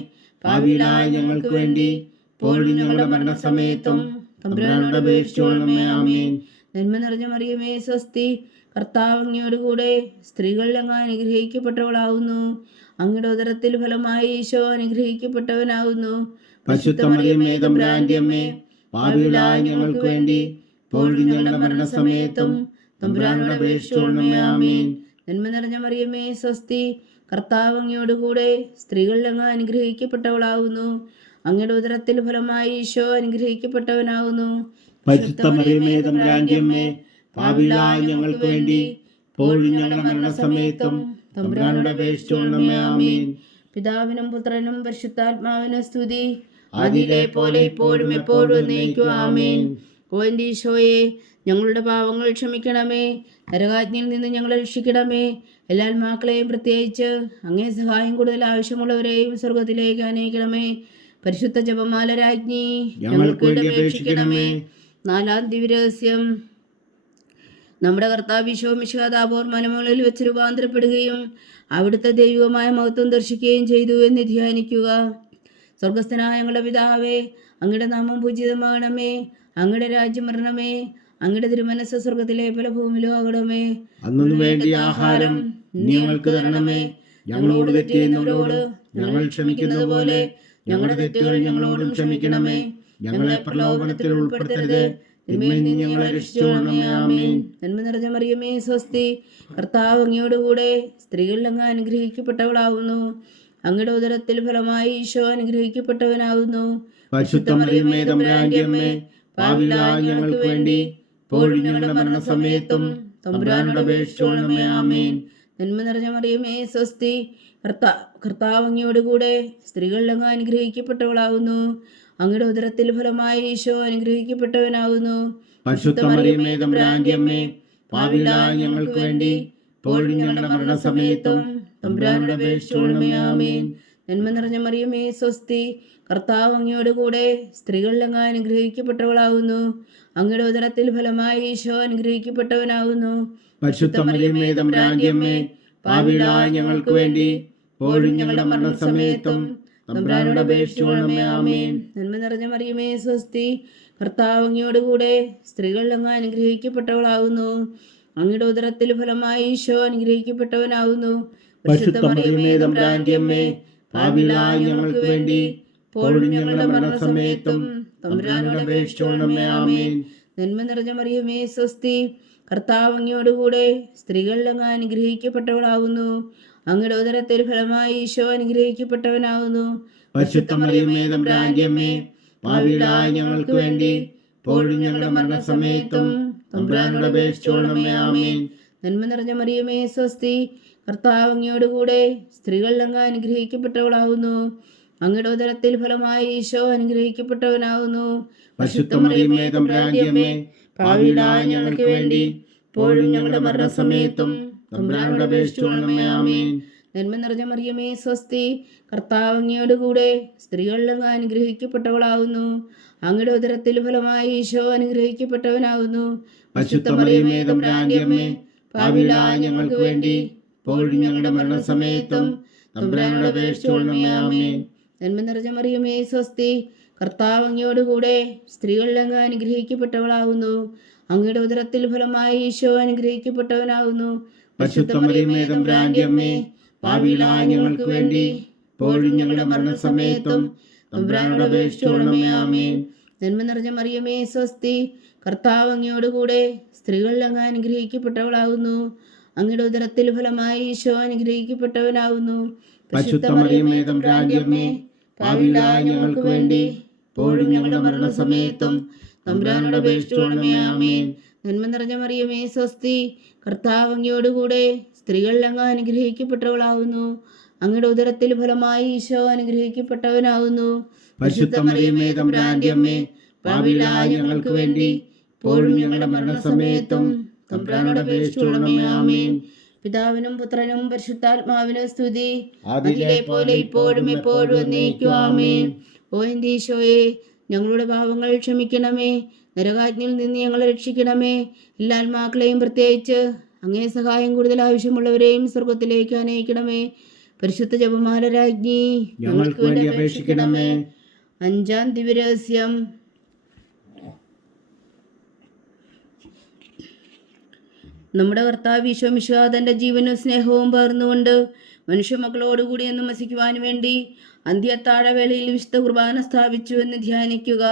പാപികളായ ഞങ്ങൾക്ക് വേണ്ടി ഇപ്പോഴും ഞങ്ങളുടെ മരണസമയത്തും തമ്പുരാനോട് അപേക്ഷിച്ചുകൊള്ളണമേ. ആമേൻ. നന്മ നിറഞ്ഞ മറിയമേ സ്വസ്തി, കർത്താവ് അങ്ങയോടുകൂടെ സ്ത്രീകളിൽ അങ്ങ് അനുഗ്രഹിക്കപ്പെട്ടവളാകുന്നു. അങ്ങയുടെ ഉദരത്തിൽ ഫലമായി ഈശോ അനുഗ്രഹിക്കപ്പെട്ടവനാകുന്നു. പരിശുദ്ധ മറിയമേ തമ്പുരാന്റെ അമ്മേ, പാപികളായ ഞങ്ങൾക്ക് വേണ്ടി ഇപ്പോഴും ഞങ്ങളുടെ മരണസമയത്തും തമ്പുരാനോട് അപേക്ഷിച്ചുകൊള്ളണമേ. ആമേൻ. നന്മ നിറഞ്ഞ മറിയമേ സ്വസ്തി, കർത്താവ് അങ്ങയോടുകൂടെ സ്ത്രീകളിൽ അങ്ങ് അനുഗ്രഹിക്കപ്പെട്ടവളാകുന്നു. അങ്ങയുടെ ഉദരത്തിൽ ഫലമായി ഈശോ അനുഗ്രഹിക്കപ്പെട്ടവനാകുന്നു. പരിശുദ്ധ മറിയമേ തമ്പുരാന്റെ അമ്മേ, പാപികളായ ഞങ്ങൾക്ക് വേണ്ടി ഇപ്പോഴും ഞങ്ങളുടെ മരണസമയത്തും തമ്പുരാനോട് അപേക്ഷിച്ചുകൊള്ളണമേ. ആമേൻ. പിതാവിനും പുത്രനും പരിശുദ്ധാത്മാവിനും സ്തുതി. അതിലെ പോലെ ഇപ്പോഴും എപ്പോഴും എന്നേക്കും. ആമേൻ. ഓ എൻ്റെ ഈശോയെ, ഞങ്ങളുടെ പാവങ്ങൾ ക്ഷമിക്കണമേ. നരകാജ്ഞയിൽ നിന്ന് ഞങ്ങളെ രക്ഷിക്കണമേ. എല്ലാ ആത്മാക്കളെയും പ്രത്യേകിച്ച് അങ്ങേ സഹായം കൂടുതൽ ആവശ്യമുള്ളവരെയും സ്വർഗത്തിലേക്ക് അനയിക്കണമേ. പരിശുദ്ധ ജപമാല രാജ്ഞി, ഞങ്ങൾക്ക് വേണ്ടി അപേക്ഷിക്കണമേ. 4-ാം ദിവ്യരഹസ്യം. നമ്മുടെ കർത്താവ് ഈശോ മിശിഹാ താബോർ മലമുകളിൽ വെച്ച് രൂപാന്തരപ്പെടുകയും അവിടുത്തെ ദൈവികമായ മഹത്വം ദർശിക്കുകയും ചെയ്തു എന്ന് ധ്യാനിക്കുക. സ്വർഗസ്ഥനായ ഞങ്ങളുടെ പിതാവേ, അങ്ങയുടെ നാമം പൂജിതമാകണമേ. അങ്ങയുടെ രാജ്യം വരണമേ. അങ്ങയുടെ തിരുമനസ്സ് സ്വർഗത്തിലെ പോലെ ഭൂമിയിലും ആകണമേ. അന്നു വേണ്ടിയ ആഹാരം ഞങ്ങൾക്ക് തരണമേ. ഞങ്ങളോട് തെറ്റ് ചെയ്യുന്നവരോട് ഞങ്ങൾ ക്ഷമിക്കുന്നത് പോലെ ഞങ്ങളുടെ തെറ്റുകൾ ഞങ്ങളോടും ക്ഷമിക്കണമേ. ഞങ്ങളെ പ്രലോഭനത്തിൽ ഉൾപ്പെടുത്തരുത്, തിന്മയിൽ നിന്ന് ഞങ്ങളെ രക്ഷിച്ചുകൊള്ളണമേ. ആമേൻ. നന്മ നിറഞ്ഞ മറിയമേ, സ്വസ്തി. കർത്താവ് അങ്ങയോടുകൂടെ സ്ത്രീകളിൽ അങ്ങ് അനുഗ്രഹിക്കപ്പെട്ടവളാവുന്നു. അങ്ങയുടെ ഉദരത്തിൽ ഫലമായി ഈശോ അനുഗ്രഹിക്കപ്പെട്ടവനാവുന്നു. പരിശുദ്ധ മറിയമേ, തമ്പുരാന്റെ അമ്മേ, പാപികളായ ഞങ്ങൾക്ക് വേണ്ടി ഇപ്പോഴും ഞങ്ങളുടെ മരണസമയത്തും തമ്പുരാനോട് അപേക്ഷിച്ചുകൊള്ളണമേ. ആമേൻ. നന്മ നിറഞ്ഞ മറിയമേ, സ്വസ്തി. കർത്താവ് അങ്ങയോടുകൂടെ സ്ത്രീകളിൽ അങ്ങ് അനുഗ്രഹിക്കപ്പെട്ടവളാവുന്നു. അങ്ങയുടെ ഉദരത്തിൽ ഫലമായി ഈശോ അനുഗ്രഹിക്കപ്പെട്ടവനാവുന്നു. പരിശുദ്ധ മറിയമേ, തമ്പുരാന്റെ അമ്മേ, പാപികളായ ഞങ്ങൾക്ക് വേണ്ടി ഇപ്പോഴും ഞങ്ങളുടെ മരണസമയത്തും തമ്പുരാനോട് അപേക്ഷിച്ചുകൊള്ളണമേ. ആമേൻ. നന്മ നിറഞ്ഞ മറിയമേ, സ്വസ്തി. കർത്താവ് അങ്ങയോടുകൂടെ സ്ത്രീകളിൽ അങ്ങ് അനുഗ്രഹിക്കപ്പെട്ടവളാവുന്നു. അങ്ങയുടെ ഉദരത്തിൽ ഫലമായി ഈശോ അനുഗ്രഹിക്കപ്പെട്ടവനാവുന്നു. പരിശുദ്ധ മറിയമേ, തമ്പുരാന്റെ അമ്മേ, പാപികളായ ഞങ്ങൾക്ക് വേണ്ടി ഇപ്പോഴും ഞങ്ങളുടെ മരണസമയത്തും തമ്പുരാനോട് അപേക്ഷിച്ചുകൊള്ളണമേ. ആമേൻ. നന്മ നിറഞ്ഞ മറിയമേ, സ്വസ്തി. കർത്താവ് അങ്ങയോടുകൂടെ സ്ത്രീകളിൽ അങ്ങ് അനുഗ്രഹിക്കപ്പെട്ടവളാവുന്നു. അങ്ങയുടെ ഉദരത്തിൽ ഫലമായി ഈശോ അനുഗ്രഹിക്കപ്പെട്ടവനാവുന്നു. പരിശുദ്ധ മറിയമേ, തമ്പുരാന്റെ അമ്മേ, പാപികളായ ഞങ്ങൾക്ക് വേണ്ടി ഇപ്പോഴും ഞങ്ങളുടെ മരണസമയത്തും തമ്പുരാനോട് അപേക്ഷിച്ചുകൊള്ളണമേ. ആമേൻ. നന്മ നിറഞ്ഞ മറിയമേ, സ്വസ്തി. കർത്താവ് അങ്ങയോടുകൂടെ സ്ത്രീകളിൽ അങ്ങ് അനുഗ്രഹിക്കപ്പെട്ടവളാവുന്നു. അങ്ങയുടെ ഉദരത്തിൽ ഫലമായി ഈശോ അനുഗ്രഹിക്കപ്പെട്ടവനാവുന്നു. പരിശുദ്ധ മറിയമേ, തമ്പുരാന്റെ അമ്മേ, പാപികളായ ഞങ്ങൾക്ക് വേണ്ടി ഇപ്പോഴും ഞങ്ങളുടെ മരണസമയത്തും തമ്പുരാനോട് അപേക്ഷിച്ചുകൊള്ളണമേ. ആമേൻ. നന്മ നിറഞ്ഞ മറിയമേ, സ്വസ്തി. കർത്താവ് അങ്ങയോടുകൂടെ സ്ത്രീകളിൽ അങ്ങ് അനുഗ്രഹിക്കപ്പെട്ടവളാവുന്നു. അങ്ങയുടെ ഉദരത്തിൽ ഫലമായി ഈശോ അനുഗ്രഹിക്കപ്പെട്ടവനാവുന്നു. പരിശുദ്ധ മറിയമേ, തമ്പുരാന്റെ അമ്മേ, പാപികളായ ഞങ്ങൾക്ക് വേണ്ടി ഇപ്പോഴും ഞങ്ങളുടെ മരണസമയത്തും തമ്പുരാനോട് അപേക്ഷിച്ചുകൊള്ളണമേ. ആമേൻ. നന്മ നിറഞ്ഞ മറിയമേ, സ്വസ്തി. കർത്താവ് അങ്ങയോടുകൂടെ സ്ത്രീകളിൽ അങ്ങ് അനുഗ്രഹിക്കപ്പെട്ടവളാവുന്നു. അങ്ങയുടെ ഉദരത്തിൽ ഫലമായി ഈശോ അനുഗ്രഹിക്കപ്പെട്ടവനാവുന്നു. പരിശുദ്ധ മറിയമേ, തമ്പുരാന്റെ അമ്മേ, പാപികളായ ഞങ്ങൾക്ക് വേണ്ടി ഇപ്പോഴും ഞങ്ങളുടെ മരണസമയത്തും തമ്പുരാനോട് അപേക്ഷിച്ചുകൊള്ളണമേ. ആമേൻ. നന്മ നിറഞ്ഞ മറിയമേ, സ്വസ്തി. കർത്താവ് അങ്ങയോടുകൂടെ സ്ത്രീകളിൽ അങ്ങ് അനുഗ്രഹിക്കപ്പെട്ടവളാവുന്നു. അങ്ങയുടെ ഉദരത്തിൽ ഫലമായി ഈശോ അനുഗ്രഹിക്കപ്പെട്ടവനാവുന്നു. പരിശുദ്ധ മറിയമേ, തമ്പുരാന്റെ അമ്മേ, പാപികളായ ഞങ്ങൾക്ക് വേണ്ടി ഇപ്പോഴും ഞങ്ങളുടെ മരണസമയത്തും തമ്പുരാനോട് അപേക്ഷിച്ചുകൊള്ളണമേ. ആമേൻ. നന്മ നിറഞ്ഞ മറിയമേ, സ്വസ്തി. കർത്താവ് അങ്ങയോടുകൂടെ സ്ത്രീകളിൽ അങ്ങ് അനുഗ്രഹിക്കപ്പെട്ടവളാവുന്നു. അങ്ങയുടെ ഉദരത്തിൽ ഫലമായി ഈശോ അനുഗ്രഹിക്കപ്പെട്ടവനാവുന്നു. പരിശുദ്ധ മറിയമേ, തമ്പുരാന്റെ അമ്മേ, പാപികളായ ഞങ്ങൾക്ക് വേണ്ടി ഇപ്പോഴും ഞങ്ങളുടെ മരണസമയത്തും തമ്പുരാനോട് അപേക്ഷിച്ചുകൊള്ളണമേ. ആമേൻ. നന്മ നിറഞ്ഞ മറിയമേ, സ്വസ്തി. കർത്താവ് അങ്ങയോടുകൂടെ സ്ത്രീകളിൽ അങ്ങ് അനുഗ്രഹിക്കപ്പെട്ടവളാവുന്നു. അങ്ങയുടെ ഉദരത്തിൽ ഫലമായി ഈശോ അനുഗ്രഹിക്കപ്പെട്ടവനാവുന്നു. പരിശുദ്ധ മറിയമേ, തമ്പുരാന്റെ അമ്മേ, പാപികളായ ഞങ്ങൾക്ക് വേണ്ടി ഇപ്പോഴും ഞങ്ങളുടെ മരണസമയത്തും തമ്പുരാനോട് അപേക്ഷിച്ചുകൊള്ളണമേ. ആമേൻ. പിതാവിനും പുത്രനും പരിശുദ്ധാത്മാവിനും സ്തുതി. അതിലെ പോലെ ഇപ്പോഴും എപ്പോഴും എന്നേക്കും. ആമേൻ. ഓ എൻ്റെ ഈശോയെ, ഞങ്ങളുടെ പാപങ്ങൾ ക്ഷമിക്കണമേ. നരകാജ്ഞയിൽ നിന്ന് ഞങ്ങളെ രക്ഷിക്കണമേ. എല്ലാ ആത്മാക്കളെയും പ്രത്യേകിച്ച് അങ്ങേ സഹായം കൂടുതൽ ആവശ്യമുള്ളവരെയും സ്വർഗത്തിലേക്ക് അനയിക്കണമേ. പരിശുദ്ധ ജപമാല രാജ്ഞി, ഞങ്ങൾക്ക് വേണ്ടി അപേക്ഷിക്കണമേ. 5-ാം ദിവ്യരഹസ്യം. നമ്മുടെ കർത്താവ് ഈശോ മിശിഹാ തൻ്റെ ജീവനും സ്നേഹവും പകർന്നുകൊണ്ട് മനുഷ്യമക്കളോടുകൂടി എന്നും വസിക്കുവാൻ വേണ്ടി അന്ത്യത്താഴവേളയിൽ വിശുദ്ധ കുർബാന സ്ഥാപിച്ചു എന്ന് ധ്യാനിക്കുക.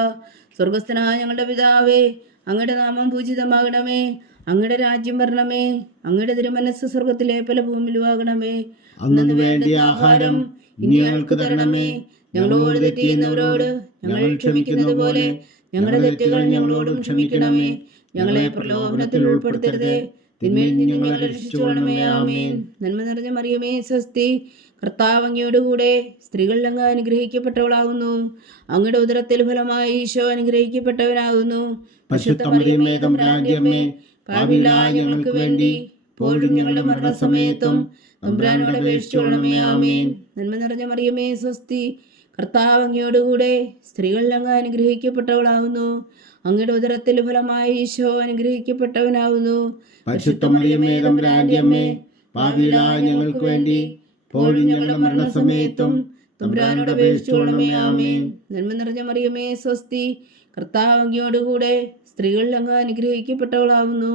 സ്വർഗസ്ഥനായ ഞങ്ങളുടെ പിതാവേ, അങ്ങയുടെ നാമം പൂജിതമാകണമേ. അങ്ങയുടെ രാജ്യം വരണമേ. അങ്ങയുടെ തിരുമനസ്സ് സ്വർഗത്തിലെ പോലെ ഭൂമിയിലുമാകണമേ. അന്നു വേണ്ടിയ ആഹാരം ഇനി ഞങ്ങൾക്ക് തരണമേ. ഞങ്ങളോട് തെറ്റ് ചെയ്യുന്നവരോട് ഞങ്ങൾ ക്ഷമിക്കുന്നത് പോലെ ഞങ്ങളുടെ തെറ്റുകൾ ഞങ്ങളോടും ക്ഷമിക്കണമേ. ഞങ്ങളെ പ്രലോഭനത്തിൽ ഉൾപ്പെടുത്തരുതേ, തിന്മയിൽ നിന്ന് ഞങ്ങളെ രക്ഷിച്ചുകൊള്ളണമേ. ആമേൻ. നന്മ നിറഞ്ഞ മറിയമേ സ്വസ്തി, കർത്താവ് അങ്ങയോടുകൂടെ സ്ത്രീകളിൽ അങ്ങ് അനുഗ്രഹിക്കപ്പെട്ടവളാകുന്നു. അങ്ങയുടെ ഉദരത്തിൽ ഫലമായി ഈശോ അനുഗ്രഹിക്കപ്പെട്ടവനാകുന്നു. പരിശുദ്ധ മറിയമേ തമ്പുരാന്റെ അമ്മേ, പാപികളായ ഞങ്ങൾക്ക് വേണ്ടി ഇപ്പോഴും ഞങ്ങളുടെ മരണസമയത്തും തമ്പുരാനോട് അപേക്ഷിച്ചുകൊള്ളണമേ. ആമേൻ. നന്മ നിറഞ്ഞ മറിയമേ സ്വസ്തി, കർത്താവ് അങ്ങയോടുകൂടെ സ്ത്രീകളിൽ അങ്ങ് അനുഗ്രഹിക്കപ്പെട്ടവളാകുന്നു. അങ്ങയുടെ ഉദരത്തിൽ ഫലമായി ഈശോ അനുഗ്രഹിക്കപ്പെട്ടവനാകുന്നു. പരിശുദ്ധ മറിയമേ തമ്പുരാന്റെ അമ്മേ, പാപികളായ ഞങ്ങൾക്ക് വേണ്ടി ഇപ്പോഴും ഞങ്ങളുടെ മരണസമയത്തും തമ്പുരാനോട് അപേക്ഷിച്ചുകൊള്ളണമേ. ആമേൻ. നന്മ നിറഞ്ഞ മറിയമേ സ്വസ്തി, കർത്താവ് അങ്ങയോടുകൂടെ സ്ത്രീകളിൽ അങ്ങ് അനുഗ്രഹിക്കപ്പെട്ടവളാകുന്നു.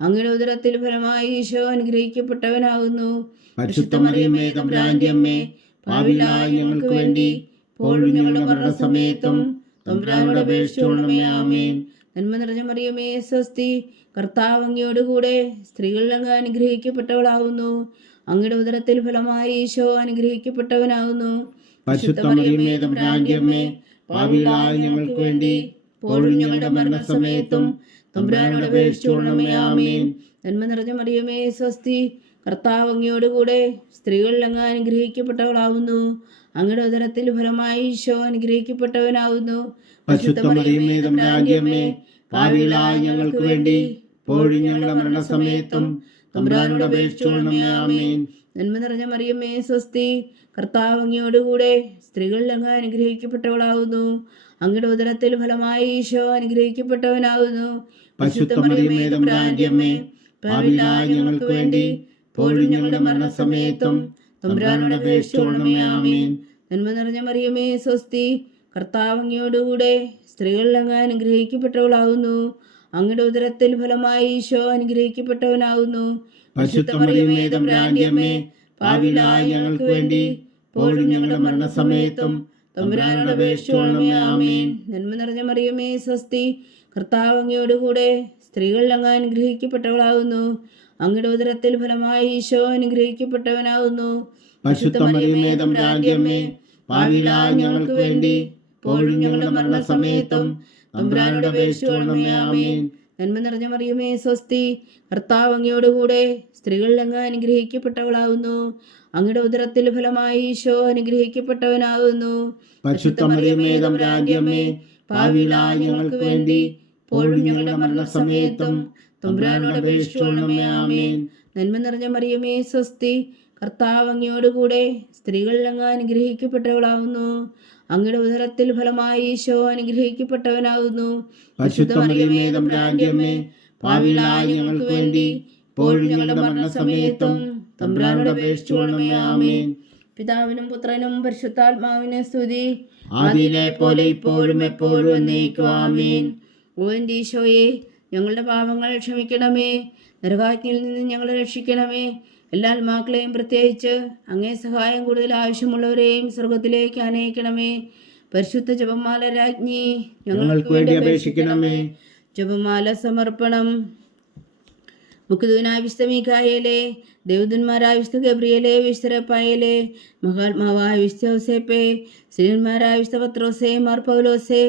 അങ്ങയുടെ ഉദരത്തിൽ ഫലമായി ഈശോ അനുഗ്രഹിക്കപ്പെട്ടവനാകുന്നു. പരിശുദ്ധ മറിയമേ തമ്പുരാന്റെ അമ്മേ, പാപികളായ ഞങ്ങൾക്ക് വേണ്ടി ഇപ്പോഴും ഞങ്ങളുടെ മരണസമയത്തും തമ്പുരാനോട് അപേക്ഷിച്ചുകൊള്ളണമേ. ആമേൻ. നന്മ നിറഞ്ഞ മറിയമേ സ്വസ്തി, കർത്താവ് അങ്ങയോടുകൂടെ സ്ത്രീകളിൽ അങ്ങ് അനുഗ്രഹിക്കപ്പെട്ടവളാകുന്നു. അങ്ങയുടെ ഉദരത്തിൽ ഫലമായി ഈശോ അനുഗ്രഹിക്കപ്പെട്ടവനാകുന്നു. പരിശുദ്ധ മറിയമേ തമ്പുരാന്റെ അമ്മേ, പാപികളായ ഞങ്ങൾക്ക് വേണ്ടി ഇപ്പോഴും ഞങ്ങളുടെ മരണസമയത്തും തമ്പുരാനോട് അപേക്ഷിച്ചുകൊള്ളണമേ. ആമേൻ. നന്മ നിറഞ്ഞ മറിയമേ സ്വസ്തി, കർത്താവ് അങ്ങയോടുകൂടെ സ്ത്രീകളിൽ അങ്ങ് അനുഗ്രഹിക്കപ്പെട്ടവളാകുന്നു. അങ്ങയുടെ ഉദരത്തിൽ ഫലമായി ഈശോ അനുഗ്രഹിക്കപ്പെട്ടവനാകുന്നു. പരിശുദ്ധ മറിയമേ തമ്പുരാന്റെ അമ്മേ, പാപികളായ ഞങ്ങൾക്ക് വേണ്ടി ഇപ്പോഴും ഞങ്ങളുടെ മരണസമയത്തും തമ്പുരാനോട് അപേക്ഷിച്ചുകൊള്ളണമേ. ആമേൻ. നന്മ നിറഞ്ഞ മറിയമേ സ്വസ്തി, കർത്താവ് അങ്ങയോടുകൂടെ സ്ത്രീകളിൽ അങ്ങ് അനുഗ്രഹിക്കപ്പെട്ടവളാകുന്നു. അങ്ങയുടെ ഉദരത്തിൽ ഫലമായി ഈശോ അനുഗ്രഹിക്കപ്പെട്ടവനാകുന്നു. പരിശുദ്ധ മറിയമേ തമ്പുരാന്റെ അമ്മേ, പാപികളായ ഞങ്ങൾക്ക് വേണ്ടി ഇപ്പോഴും ഞങ്ങളുടെ മരണസമയത്തും തമ്പുരാനോട് അപേക്ഷിച്ചുകൊള്ളണമേ. ആമേൻ. നന്മ നിറഞ്ഞ മറിയമേ സ്വസ്തി, കർത്താവ് അങ്ങയോടുകൂടെ സ്ത്രീകളിൽ അങ്ങ് അനുഗ്രഹിക്കപ്പെട്ടവളാകുന്നു. അങ്ങയുടെ ഉദരത്തിൽ ഫലമായി ഈശോ അനുഗ്രഹിക്കപ്പെട്ടവനാകുന്നു. പരിശുദ്ധ മറിയമേ തമ്പുരാന്റെ അമ്മേ, പാപികളായ ഞങ്ങൾക്ക് വേണ്ടി ഇപ്പോഴും ഞങ്ങളുടെ മരണസമയത്തും തമ്പുരാനോട് അപേക്ഷിച്ചുകൊള്ളണമേ. ആമേൻ. നന്മ നിറഞ്ഞ മറിയമേ സ്വസ്തി, കർത്താവ് അങ്ങയോടുകൂടെ സ്ത്രീകളിൽ അങ്ങ് അനുഗ്രഹിക്കപ്പെട്ടവളാകുന്നു. അങ്ങയുടെ ഉദരത്തിൽ ഫലമായി ഈശോ അനുഗ്രഹിക്കപ്പെട്ടവനാകുന്നു. പരിശുദ്ധ മറിയമേ തമ്പുരാന്റെ അമ്മേ, പാപികളായ ഞങ്ങൾക്ക് വേണ്ടി ഇപ്പോഴും ഞങ്ങളുടെ മരണസമയത്തും തമ്പുരാനോട് അപേക്ഷിച്ചുകൊള്ളണമേ. ആമേൻ. നന്മ നിറഞ്ഞ മറിയമേ സ്വസ്തി, കർത്താവ് അങ്ങയോടുകൂടെ സ്ത്രീകളിൽ അങ്ങ് അനുഗ്രഹിക്കപ്പെട്ടവളാകുന്നു. അങ്ങയുടെ ഉദരത്തിൽ ഫലമായി ഈശോ അനുഗ്രഹിക്കപ്പെട്ടവനാകുന്നു. പരിശുദ്ധ മറിയമേ തമ്പുരാന്റെ അമ്മേ, പാപികളായ ഞങ്ങൾക്ക് വേണ്ടി ഇപ്പോഴും ഞങ്ങളുടെ മരണസമയത്തും തമ്പുരാനോട് അപേക്ഷിച്ചുകൊള്ളണമേ. ആമേൻ. നന്മ നിറഞ്ഞ മറിയമേ സ്വസ്തി, കർത്താവ് അങ്ങയോടുകൂടെ സ്ത്രീകളിൽ അങ്ങ് അനുഗ്രഹിക്കപ്പെട്ടവളാകുന്നു. അങ്ങയുടെ ഉദരത്തിൽ ഫലമായി ഈശോ അനുഗ്രഹിക്കപ്പെട്ടവനാകുന്നു. പരിശുദ്ധ മറിയമേ തമ്പുരാന്റെ അമ്മേ, പാപികളായ ഞങ്ങൾക്ക് വേണ്ടി ഇപ്പോഴും ഞങ്ങളുടെ മരണസമയത്തും തമ്പുരാനോട് അപേക്ഷിച്ചുകൊള്ളണമേ. ആമേൻ. പിതാവിനും പുത്രനും പരിശുദ്ധാത്മാവിനും സ്തുതി, ആദിയിലെ പോലെ ഇപ്പോഴും എപ്പോഴും എന്നേക്കും. ആമേൻ. ഓ എൻ്റെ ഈശോയെ, ഞങ്ങളുടെ പാപങ്ങൾ ക്ഷമിക്കണമേ. നരകാഗ്നിയിൽ നിന്ന് ഞങ്ങളെ രക്ഷിക്കണമേ. എല്ലാ ആത്മാക്കളെയും, പ്രത്യേകിച്ച് അങ്ങേ സഹായം കൂടുതൽ ആവശ്യമുള്ളവരെയും സ്വർഗത്തിലേക്ക് അനയിക്കണമേ. പരിശുദ്ധ ജപമാല രാജ്ഞി, ഞങ്ങൾക്ക് വേണ്ടി അപേക്ഷിക്കണമേ. ജപമാല സമർപ്പണം. മുഖ്യദൂനായ വിശുദ്ധ മീഖായേലേ, ദേവദൂതന്മാരായ വിശുദ്ധ ഗബ്രിയേലേ, വിശുദ്ധ റഫായേലേ, മഹാത്മാവായ വിശുദ്ധ ഔസേപ്പേ, ശ്രീന്മാരായ വിശുദ്ധ പത്രോസേ, മാർ പൗലോസേ,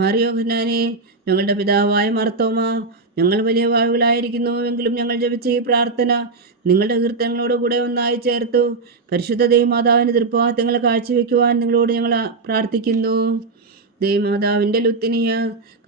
മാർ യോഹന്നാനേ, ഞങ്ങളുടെ പിതാവായ മാർത്തോമ, ഞങ്ങൾ വലിയ വായുകളായിരിക്കുന്നുവെങ്കിലും ഞങ്ങൾ ജപിച്ച ഈ പ്രാർത്ഥന നിങ്ങളുടെ കീർത്തനങ്ങളോട് കൂടെ ഒന്നായി ചേർത്തു പരിശുദ്ധ ദൈവമാതാവിൻ്റെ തൃപ്പാദങ്ങൾ കാഴ്ചവെക്കുവാൻ നിങ്ങളോട് ഞങ്ങൾ പ്രാർത്ഥിക്കുന്നു. ദൈവമാതാവിൻ്റെ ലുത്തിനിയ,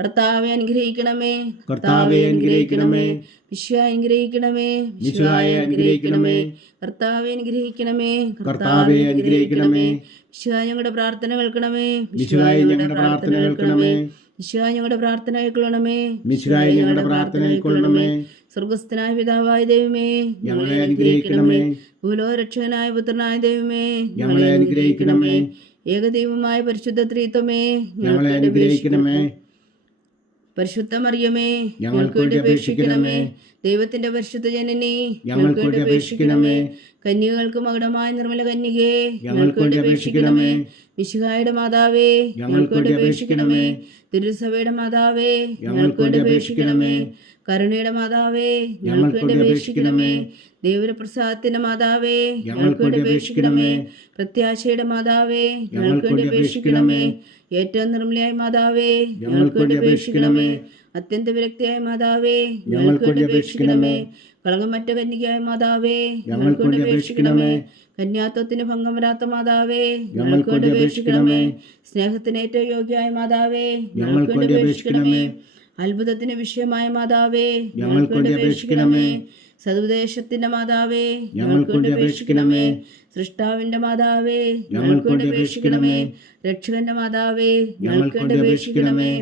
കർത്താവെ അനുഗ്രഹിക്കണമേ. കർത്താവെ അനുഗ്രഹിക്കണമേ. വിശ്വായ അനുഗ്രഹിക്കണമേ. വിശ്വായ അനുഗ്രഹിക്കണമേ. കർത്താവെ അനുഗ്രഹിക്കണമേ. കർത്താവെ അനുഗ്രഹിക്കണമേ. വിശ്വായ ഞങ്ങളുടെ പ്രാർത്ഥന കേൾക്കണമേ. വിശ്വായ ഞങ്ങളുടെ പ്രാർത്ഥന കേൾക്കണമേ. വിശ്വായ ഞങ്ങളുടെ പ്രാർത്ഥന കേൾക്കണമേ. വിശ്വായ ഞങ്ങളുടെ പ്രാർത്ഥന കേൾക്കണമേ. സ്വർഗസ്ഥനായ പിതാവായ ദൈവമേ, ഞങ്ങളെ അനുഗ്രഹിക്കണമേ. ഭൂലോകരക്ഷകനായ പുത്രനായ ദൈവമേ, ഞങ്ങളെ അനുഗ്രഹിക്കണമേ. ഏകദൈവമായ പരിശുദ്ധ ത്രിത്വമേ, ഞങ്ങളെ അനുഗ്രഹിക്കണമേ. പരിശുദ്ധ മറിയമേ, ഞങ്ങൾക്ക് വേണ്ടി അപേക്ഷിക്കണമേ. ദൈവത്തിന്റെ പരിശുദ്ധ ജനനി, ഞങ്ങൾക്ക് വേണ്ടി അപേക്ഷിക്കണമേ. കന്യകൾക്ക് മകുടമായ നിർമ്മല കന്യകേ, ഞങ്ങൾക്ക് വേണ്ടി അപേക്ഷിക്കണമേ. മിശിഹായുടെ മാതാവേ, ഞങ്ങൾക്ക് വേണ്ടി അപേക്ഷിക്കണമേ. തിരുസഭയുടെ മാതാവേ, ഞങ്ങൾക്ക് വേണ്ടി അപേക്ഷിക്കണമേ. കരുണയുടെ മാതാവേ, ഞങ്ങൾക്ക് വേണ്ടി അപേക്ഷിക്കണമേ. ദൈവപ്രസാദത്തിന്റെ മാതാവേ, ഞങ്ങൾക്ക് വേണ്ടി അപേക്ഷിക്കണമേ. പ്രത്യാശയുടെ മാതാവേ, ഞങ്ങൾക്ക് വേണ്ടി അപേക്ഷിക്കണമേ. ഏറ്റവും നിർമ്മലയായ മാതാവേ, ഞങ്ങൾക്ക് വേണ്ടി അപേക്ഷിക്കണമേ. അത്യന്ത വിരക്തിയായ മാതാവേ, ഞങ്ങൾക്ക് വേണ്ടി അപേക്ഷിക്കണമേ. കളങ്കമറ്റ കന്യകയായ മാതാവേ, ഞങ്ങൾക്ക് വേണ്ടി അപേക്ഷിക്കണമേ. കന്യാത്വത്തിന് ഭംഗം വരാത്ത മാതാവേ, ഞങ്ങൾക്ക് വേണ്ടി അപേക്ഷിക്കണമേ. സ്നേഹത്തിന് ഏറ്റവും യോഗ്യമായ മാതാവേ, ഞങ്ങൾക്ക് വേണ്ടി അപേക്ഷിക്കണമേ. അത്ഭുതത്തിന് വിഷയമായ മാതാവേ, ഞങ്ങൾക്ക് വേണ്ടി അപേക്ഷിക്കണമേ. സതുപദേശത്തിന്റെ മാതാവേ, ഞങ്ങൾക്ക് വേണ്ടി അപേക്ഷിക്കണമേ. സൃഷ്ടാവിന്റെ മാതാവേ, ഞങ്ങൾക്ക് വേണ്ടി അപേക്ഷിക്കണമേ. രക്ഷകന്റെ മാതാവേ, ഞങ്ങൾക്ക് വേണ്ടി അപേക്ഷിക്കണമേ.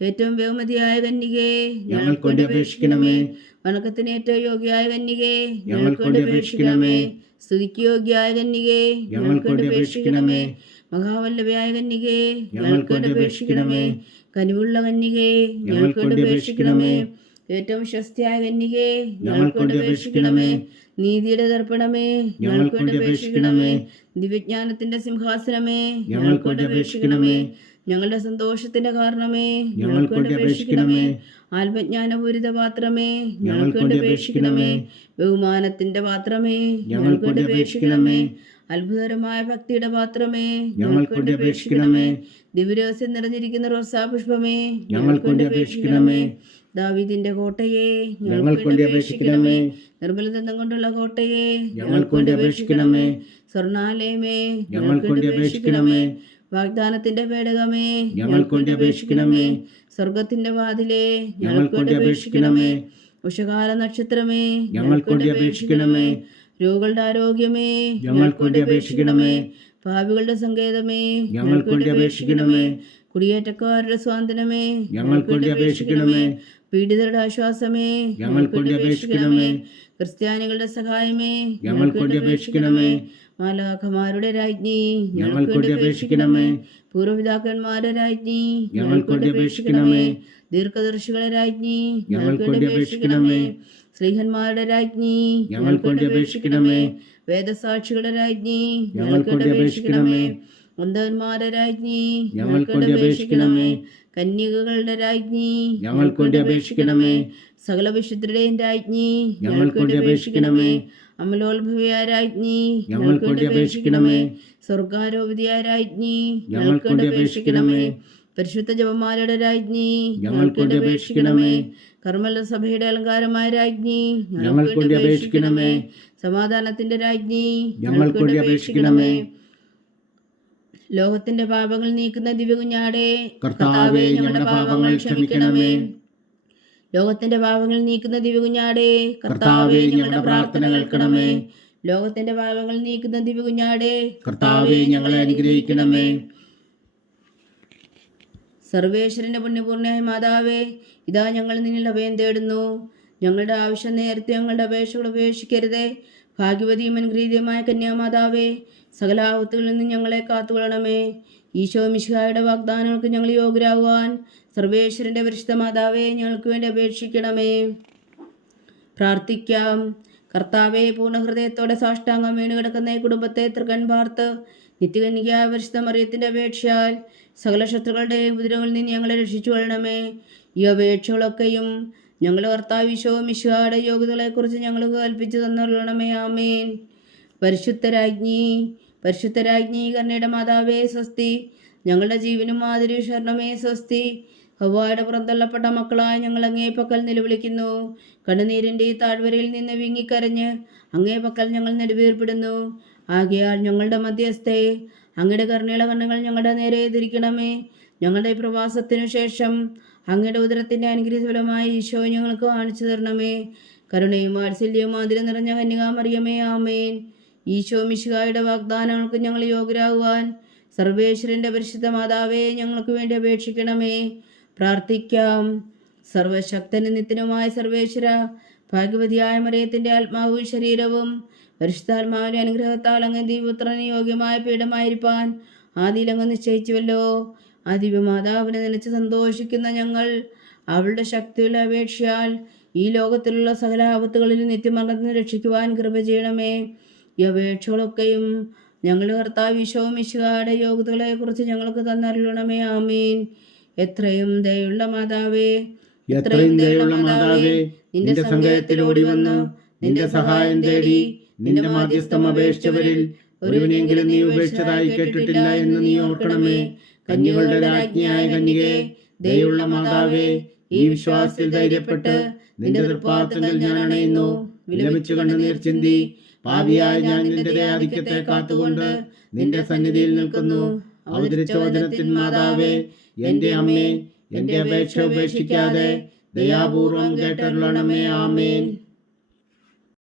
ഏറ്റവും ബഹുമതിയായ കന്യകേ, ഞങ്ങൾക്ക് വേണ്ടി അപേക്ഷിക്കണമേ. വണക്കത്തിന് ഏറ്റവും യോഗ്യയായ കന്യകേ, ഞങ്ങൾക്ക് വേണ്ടി അപേക്ഷിക്കണമേ. സ്തുതിക്ക് യോഗ്യയായ കന്യകേ, ഞങ്ങൾക്ക് വേണ്ടി അപേക്ഷിക്കണമേ. മഹാവല്ലഭയായ കന്യകേ, ഞങ്ങൾക്ക് വേണ്ടി അപേക്ഷിക്കണമേ. കനിവുള്ള കന്യകേ, ഞങ്ങൾക്ക് വേണ്ടി അപേക്ഷിക്കണമേ. ഏറ്റവും വിശ്വസ്തയായ കന്യകേ, ഞങ്ങൾക്ക് വേണ്ടി അപേക്ഷിക്കണമേ. നീതിയുടെ ദർപ്പണമേ, ഞങ്ങൾക്ക് വേണ്ടി അപേക്ഷിക്കണമേ. ദിവ്യജ്ഞാനത്തിന്റെ സിംഹാസനമേ, ഞങ്ങൾക്ക് വേണ്ടി അപേക്ഷിക്കണമേ. ഞങ്ങളുടെ സന്തോഷത്തിന്റെ കാരണമേ, ഞങ്ങൾക്ക് വേണ്ടി അപേക്ഷിക്കണമേ. ആത്മജ്ഞാനപൂരിത പാത്രമേ, ഞങ്ങൾക്ക് വേണ്ടി അപേക്ഷിക്കണമേ. ബഹുമാനത്തിന്റെ പാത്രമേ, ഞങ്ങൾക്ക് വേണ്ടി അപേക്ഷിക്കണമേ. അത്ഭുതകരമായ ഭക്തിയുടെ പാത്രമേ, ഞങ്ങൾക്ക് വേണ്ടി അപേക്ഷിക്കണമേ. ദിവ്യരഹസ്യം നിറഞ്ഞിരിക്കുന്ന റോസാപുഷ്പമേ, ഞങ്ങൾക്ക് വേണ്ടി അപേക്ഷിക്കണമേ. ദാവീദിന്റെ കോട്ടയെ, ഞങ്ങൾക്ക് വേണ്ടി അപേക്ഷിക്കണമേ. നിർമ്മലതം കൊണ്ടുള്ള കോട്ടയെ, ഞങ്ങൾക്ക് വേണ്ടി അപേക്ഷിക്കണമേ. സ്വർണാലയമേ, ഞങ്ങൾക്ക് വേണ്ടി അപേക്ഷിക്കണമേ. വാഗ്ദാനത്തിന്റെ പേടകമേ, ഞങ്ങൾക്ക് വേണ്ടി അപേക്ഷിക്കണമേ. സ്വർഗത്തിന്റെ വാതിലേ, ഞങ്ങൾക്ക് വേണ്ടി അപേക്ഷിക്കണമേ. ഉഷകാല നക്ഷത്രമേ, ഞങ്ങൾക്ക് വേണ്ടി അപേക്ഷിക്കണമേ. രോഗികളുടെ ആരോഗ്യമേ, ഞങ്ങൾക്ക് വേണ്ടി അപേക്ഷിക്കണമേ. പാപികളുടെ സങ്കേതമേ, ഞങ്ങൾക്ക് വേണ്ടി അപേക്ഷിക്കണമേ. കുടിയേറ്റക്കാരുടെ സ്വാതന്ത്ര്യമേ, ഞങ്ങൾക്ക് വേണ്ടി അപേക്ഷിക്കണമേ. പീഡിതരുടെ ആശ്വാസമേ, ഞങ്ങൾക്ക് വേണ്ടി അപേക്ഷിക്കണമേ. ക്രിസ്ത്യാനികളുടെ സഹായമേ, ഞങ്ങൾക്ക് വേണ്ടി അപേക്ഷിക്കണമേ. മാലാഖമാരുടെ രാജ്ഞി, ഞങ്ങൾക്ക് വേണ്ടി അപേക്ഷിക്കണമേ. പൂർവ്വപിതാക്കന്മാരുടെ രാജ്ഞി, ഞങ്ങൾക്ക് വേണ്ടി അപേക്ഷിക്കണമേ. ദീർഘദർശികളെ രാജ്ഞി, ഞങ്ങൾക്ക് വേണ്ടി അപേക്ഷിക്കണമേ. സ്ത്രീഹന്മാരുടെ രാജ്ഞി, ഞങ്ങൾക്ക് വേണ്ടി അപേക്ഷിക്കണമേ. വേദസാക്ഷികളുടെ രാജ്ഞി, ഞങ്ങൾക്ക് വേണ്ടി അപേക്ഷിക്കണമേ. വന്ധവന്മാരുടെ രാജ്ഞി, ഞങ്ങൾക്ക് വേണ്ടി അപേക്ഷിക്കണമേ. കന്യകകളുടെ രാജ്ഞി, ഞങ്ങൾക്ക് വേണ്ടി അപേക്ഷിക്കണമേ. സകല വിശുദ്ധരുടെയും രാജ്ഞി, ഞങ്ങൾക്ക് വേണ്ടി അപേക്ഷിക്കണമേ. അമലോത്ഭവിയായ രാജ്ഞി, ഞങ്ങൾക്ക് വേണ്ടി അപേക്ഷിക്കണമേ. സ്വർഗാരോപതിയായ രാജ്ഞി, ഞങ്ങൾക്ക് വേണ്ടി അപേക്ഷിക്കണമേ. പരിശുദ്ധ ജപമാലയുടെ രാജ്ഞി, ഞങ്ങൾക്ക് വേണ്ടി അപേക്ഷിക്കണമേ. കർമ്മല സഭയുടെ അലങ്കാരമായ രാജ്ഞി, ഞങ്ങൾക്ക് വേണ്ടി അപേക്ഷിക്കണമേ. സമാധാനത്തിന്റെ രാജ്ഞി, ഞങ്ങൾക്ക് വേണ്ടി അപേക്ഷിക്കണമേ. ലോകത്തിന്റെ പാപങ്ങൾ നീക്കുന്ന ദിവ്യകുഞ്ഞാടേ, കർത്താവേ, ഞങ്ങളുടെ പാപങ്ങൾ ക്ഷമിക്കണമേ. ലോകത്തിന്റെ പാപങ്ങൾ നീക്കുന്ന ദിവ്യകുഞ്ഞാടേ, കർത്താവേ, ഞങ്ങളുടെ പ്രാർത്ഥന കേൾക്കണമേ. ലോകത്തിന്റെ പാപങ്ങൾ നീക്കുന്ന ദിവ്യകുഞ്ഞാടേ, കർത്താവേ, ഞങ്ങളെ അനുഗ്രഹിക്കണമേ. സർവേശ്വരന്റെ പുണ്യപൂർണ്ണയായ മാതാവേ, ഇതാ ഞങ്ങൾ നിന്നിൽ അഭയം തേടുന്നു. ഞങ്ങളുടെ ആവശ്യം നേരത്തെ ഞങ്ങളുടെ അപേക്ഷകൾ ഉപേക്ഷിക്കരുതേ. ഭാഗ്യവതിയും അനുഗ്രഹീതയുമായ കന്യാമാതാവേ, സകല ആപത്തുകളിൽ നിന്ന് ഞങ്ങളെ കാത്തുകൊള്ളണമേ. ഈശോ മിശിഹായുടെ വാഗ്ദാനങ്ങൾക്ക് ഞങ്ങൾ യോഗ്യരാകുവാൻ സർവേശ്വരന്റെ പരിശുദ്ധ മാതാവേ, ഞങ്ങൾക്ക് വേണ്ടി അപേക്ഷിക്കണമേ. പ്രാർത്ഥിക്കാം. കർത്താവെ, പൂർണ്ണ ഹൃദയത്തോടെ സാഷ്ടാംഗം വീണ് കിടക്കുന്ന ഈ കുടുംബത്തെ തൃക്കൺ പാർത്ത് നിത്യകന്യകയായ പരിശുദ്ധ മറിയത്തിന്റെ അപേക്ഷയാൽ സകല ശത്രുക്കളുടെയും ഉപദ്രവങ്ങളിൽ നിന്ന് ഞങ്ങളെ രക്ഷിച്ചു കൊള്ളണമേ. ഈ അപേക്ഷകളൊക്കെയും ഞങ്ങളുടെ കർത്താവ് ഈശോ മിശിഹായുടെ യോഗ്യതകളെക്കുറിച്ച് ഞങ്ങൾക്ക് കൽപ്പിച്ചു തന്നുകൊള്ളണമേ. ആമേൻ. പരിശുദ്ധരാജ്ഞി, പരിശുദ്ധരാജ്ഞി, കരുണയുടെ മാതാവേ സ്വസ്തി. ഞങ്ങളുടെ ജീവനും മാതിരി ശരണമേ സ്വസ്തി. ഹവ്വായുടെ പുറന്തള്ളപ്പെട്ട മക്കളായ ഞങ്ങൾ അങ്ങേ പക്കൽ നിലവിളിക്കുന്നു. കണ്ണുനീരിൻ്റെ ഈ താഴ്വരയിൽ നിന്ന് വിങ്ങിക്കരഞ്ഞ് അങ്ങേ പക്കൽ ഞങ്ങൾ നെടുവീർപ്പെടുന്നു. ആകയാൽ ഞങ്ങളുടെ മധ്യസ്ഥേ, അങ്ങയുടെ കരുണയുള്ള കണ്ണുകൾ ഞങ്ങളുടെ നേരെ തിരിക്കണമേ. ഞങ്ങളുടെ പ്രവാസത്തിനു ശേഷം അങ്ങയുടെ ഉദരത്തിൻ്റെ അനുഗ്രഹഫലമായ ഈശോ ഞങ്ങൾക്ക് കാണിച്ചു തരണമേ. കരുണയും വാത്സല്യവും അതിൽ നിറഞ്ഞ കന്യകാമറിയമേ, ആമേൻ. ഈശോ മിശിഹായുടെ വാഗ്ദാനങ്ങൾക്ക് ഞങ്ങൾ യോഗ്യരാകുവാൻ സർവേശ്വരൻ്റെ പരിശുദ്ധ മാതാവേ, ഞങ്ങൾക്ക് വേണ്ടി അപേക്ഷിക്കണമേ. പ്രാർത്ഥിക്കാം. സർവശക്തനും നിത്യനുമായ സർവേശ്വര, ഭാഗ്യവതിയായ മറിയത്തിൻ്റെ ആത്മാവും ശരീരവും പരിശുദ്ധാത്മാവിൻ്റെ അനുഗ്രഹത്താൽ അങ്ങ് ദിവ്യപുത്രന് യോഗ്യമായ പീഠമായിരിക്കാൻ ആദിയിലങ്ങ് നിശ്ചയിച്ചുവല്ലോ. ആ ദിവ്യമാതാവിനെ നനച്ച് സന്തോഷിക്കുന്ന ഞങ്ങൾ അവളുടെ ശക്തിയുള്ള അപേക്ഷയാൽ ഈ ലോകത്തിലുള്ള സകല ആപത്തുകളിൽ നിത്യമരണത്തിന് രക്ഷിക്കുവാൻ കൃപ ചെയ്യണമേ. ഈ അപേക്ഷകളൊക്കെയും ഞങ്ങളുടെ കർത്താവ് ഈശോ മിശിഹായുടെ യോഗ്യതകളെക്കുറിച്ച് ഞങ്ങൾക്ക് തന്നരുളണമേ. ആമീൻ. എത്രയും ദയുള്ള മാതാവേ, എത്രയും ദയുള്ള മാതാവേ, നിന്റെ സങ്കേതത്തിൽ ഓടി വന്ന് നിന്റെ സഹായം തേടി നിന്റെ മാധ്യസ്ഥം അപേക്ഷിച്ചവരിൽ ഒരുവനെങ്കിലും നീ ഉപേക്ഷിച്ചതായി കേട്ടിട്ടില്ല എന്ന് നീ ഓർക്കണമേ. കന്യകളുടെ രാജ്ഞിയായ കന്യകേ, ദയുള്ള മാതാവേ, ഈ വിശ്വാസത്തിൽ ധൈര്യപ്പെട്ട് നിന്റെ തൃപ്പാദത്തിൽ ഞാൻ അണയുന്നു. വിലപിച്ചു കണ്ണുനീർ ചിന്തി പാപിയായ ഞാൻ നിന്റെ ദയാധിക്യത്തെ കാത്തുകൊണ്ട് നിന്റെ സന്നിധിയിൽ നിൽക്കുന്നു. അവതരിച്ച വചനത്തിൻ മാതാവേ, എന്റെ അമ്മേ, എന്റെ അപേക്ഷ ഉപേക്ഷിക്കാതെ ദയാപൂർവം കേട്ടരുളണമേ. ആമേൻ.